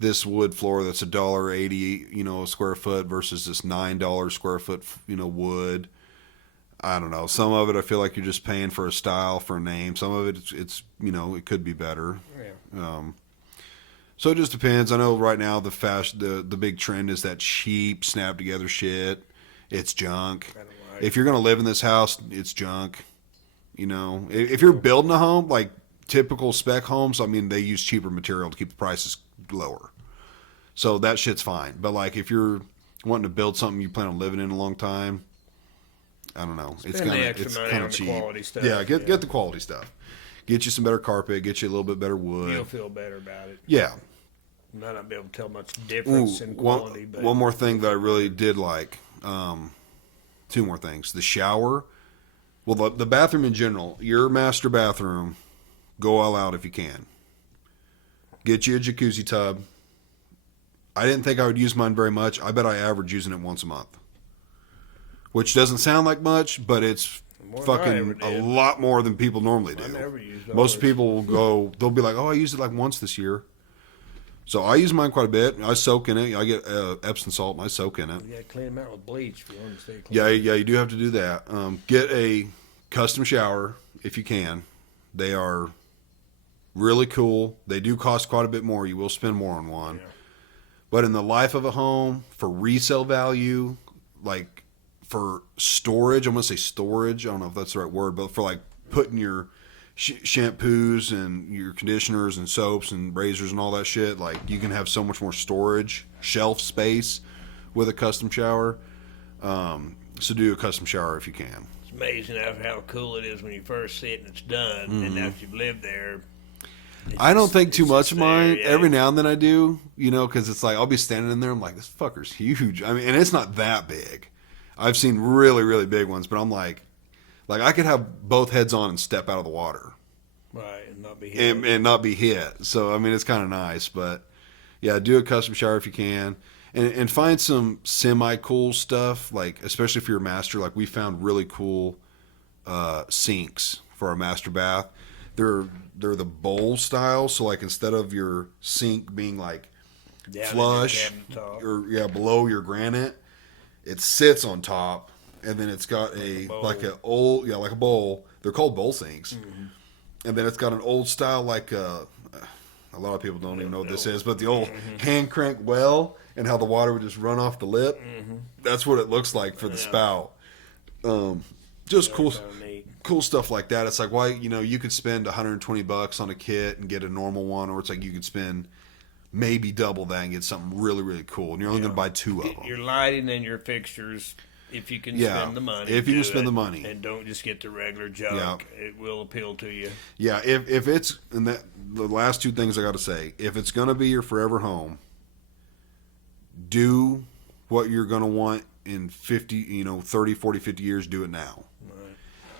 this wood floor that's $1.80, a square foot versus this $9 square foot, wood. I don't know. Some of it I feel like you're just paying for a style, for a name. Some of it it's it could be better. Yeah. So it just depends. I know right now the big trend is that cheap snap together shit. It's junk. I don't like If you're gonna live in this house, it's junk. If you're building a home like typical spec homes, I mean they use cheaper material to keep the prices lower. So that shit's fine. But like if you're wanting to build something you plan on living in a long time, I don't know. Spend the extra money on the cheap. quality stuff. Yeah, get the quality stuff. Get you some better carpet. Get you a little bit better wood. You'll feel better about it. Yeah. You might not be able to tell much difference in quality. But one more thing that I really did like. Two more things. The shower. Well, the bathroom in general. Your master bathroom. Go all out if you can. Get you a jacuzzi tub. I didn't think I would use mine very much. I bet I average using it once a month. Which doesn't sound like much, but it's fucking a lot more than people normally do. I never used Most people will they'll be like, oh, I used it like once this year. So I use mine quite a bit. I soak in it. I get Epsom salt and I soak in it. You got to clean them out with bleach if you want to stay clean. Yeah, you do have to do that. Get a custom shower if you can. They are really cool. They do cost quite a bit more. You will spend more on one. Yeah. But in the life of a home, for resale value, like for storage, I'm going to say storage. I don't know if that's the right word, but for like putting your shampoos and your conditioners and soaps and razors and all that shit, like you can have so much more storage, shelf space with a custom shower. So do a custom shower if you can. It's amazing how cool it is when you first see it and it's done. And after you've lived there. I don't think too much of mine. Yeah. Every now and then I do, because it's like I'll be standing in there. I'm like, this fucker's huge. I mean, and it's not that big. I've seen really, really big ones, but I'm like I could have both heads on and step out of the water, Right, and not be hit. and not be hit. So I mean, it's kind of nice. But yeah, do a custom shower if you can, and find some semi cool stuff. Like especially if you're a master, like we found really cool sinks for our master bath. They're the bowl style, so like instead of your sink being like flush or below your granite, it sits on top, and then it's got a bowl. They're called bowl sinks, and then it's got an old style like a lot of people don't even know what this is, but the old hand crank well and how the water would just run off the lip. That's what it looks like for the spout. Just cool stuff like that. It's like, why, you could spend $120 on a kit and get a normal one, or it's like you could spend maybe double that and get something really, really cool. And you're only going to buy two of them. Your lighting and your fixtures, if you can spend the money. If you can spend the money. And don't just get the regular junk. It will appeal to you. Yeah, if it's, and the last two things I got to say, if it's going to be your forever home, do what you're going to want in 50, 30, 40, 50 years, do it now.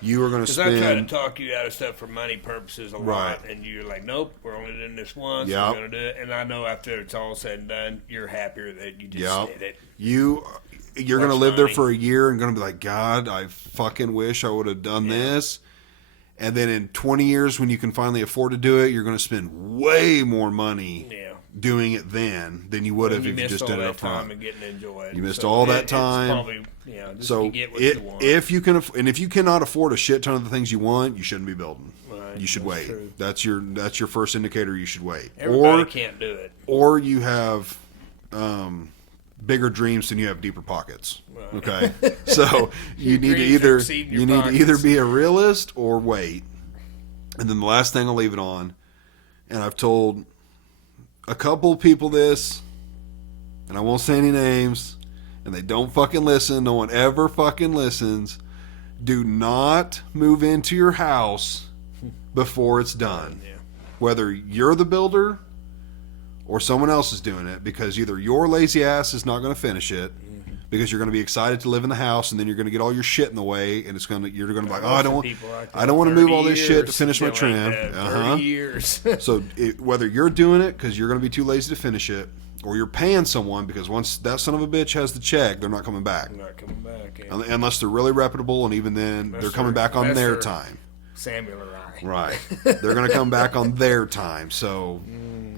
You are going to spend. Because I try to talk you out of stuff for money purposes a lot, and you're like, nope, we're only doing this once. We're going to do it, and I know after it's all said and done, you're happier that you just did it. You're going to live there for a year and going to be like, God, I fucking wish I would have done this. And then in 20 years, when you can finally afford to do it, you're going to spend way more money doing it then than you would have if you just did it up front. And getting to enjoy it. You missed all that time. Probably, so you get what you want. if you cannot afford a shit ton of the things you want, you shouldn't be building. Right, you should wait. True. That's your first indicator. You should wait. Everybody can't do it. Or you have bigger dreams than you have deeper pockets. Right. Okay, so you need to either be a realist or wait. And then the last thing I'll leave it on, and I've told a couple people this, and I won't say any names, and they don't fucking listen. No one ever fucking listens. Do not move into your house before it's done. Yeah. Whether you're the builder or someone else is doing it, because either your lazy ass is not going to finish it, because you're going to be excited to live in the house, and then you're going to get all your shit in the way, and you're going to be like, I don't want to move all this shit to finish my trim. 30 years. So whether you're doing it because you're going to be too lazy to finish it, or you're paying someone, because once that son of a bitch has the check, they're not coming back. Unless they're really reputable, and even then, they're coming back on their time. Samuel or I. Right. They're going to come back on their time. So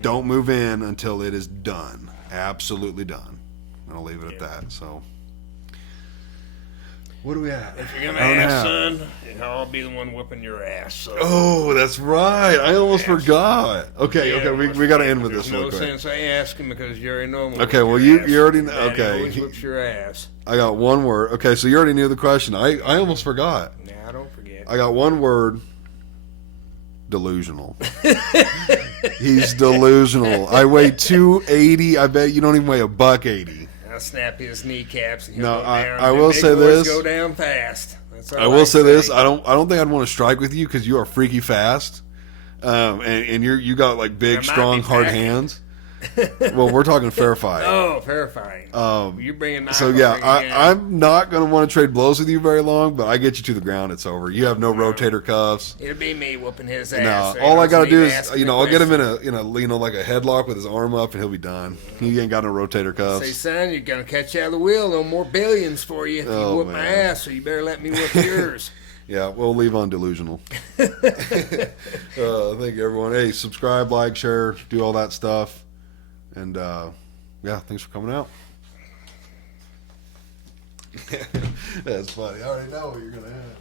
don't move in until it is done. Absolutely done. And I'll leave it at that. So, what do we have? If you're gonna ask, son, I'll be the one whipping your ass. So. Oh, that's right. I almost forgot. Okay, we got to end with this real quick. No sense I asking because you already know. Okay, well you already know. Daddy Okay, always whips your ass. I got one word. Okay, so you already knew the question. I almost forgot. Nah, don't forget. I got one word. Delusional. He's delusional. I weigh 280. I bet you don't even weigh $180. I'll snap his kneecaps and he'll No, go down. I will say this. Go down fast. That's all I will say this. I don't think I'd want to strike with you because you are freaky fast, and you got like big, strong, hard hands. Well, we're talking fair fight. Oh, fair fight. You're bringing knife. So yeah, I'm not going to want to trade blows with you very long, but I get you to the ground, it's over. You have no rotator cuffs. It'll be me whooping his ass. No, all I got to do is I'll get him in a like a headlock with his arm up, and he'll be done. He ain't got no rotator cuffs. Say, son, you're gonna catch you out of the wheel. No more billions for you if you whoop my ass. So you better let me whoop yours. Yeah, we'll leave on delusional. Thank you, everyone. Hey, subscribe, like, share, do all that stuff. And, yeah, thanks for coming out. That's funny. I already know what you're going to have.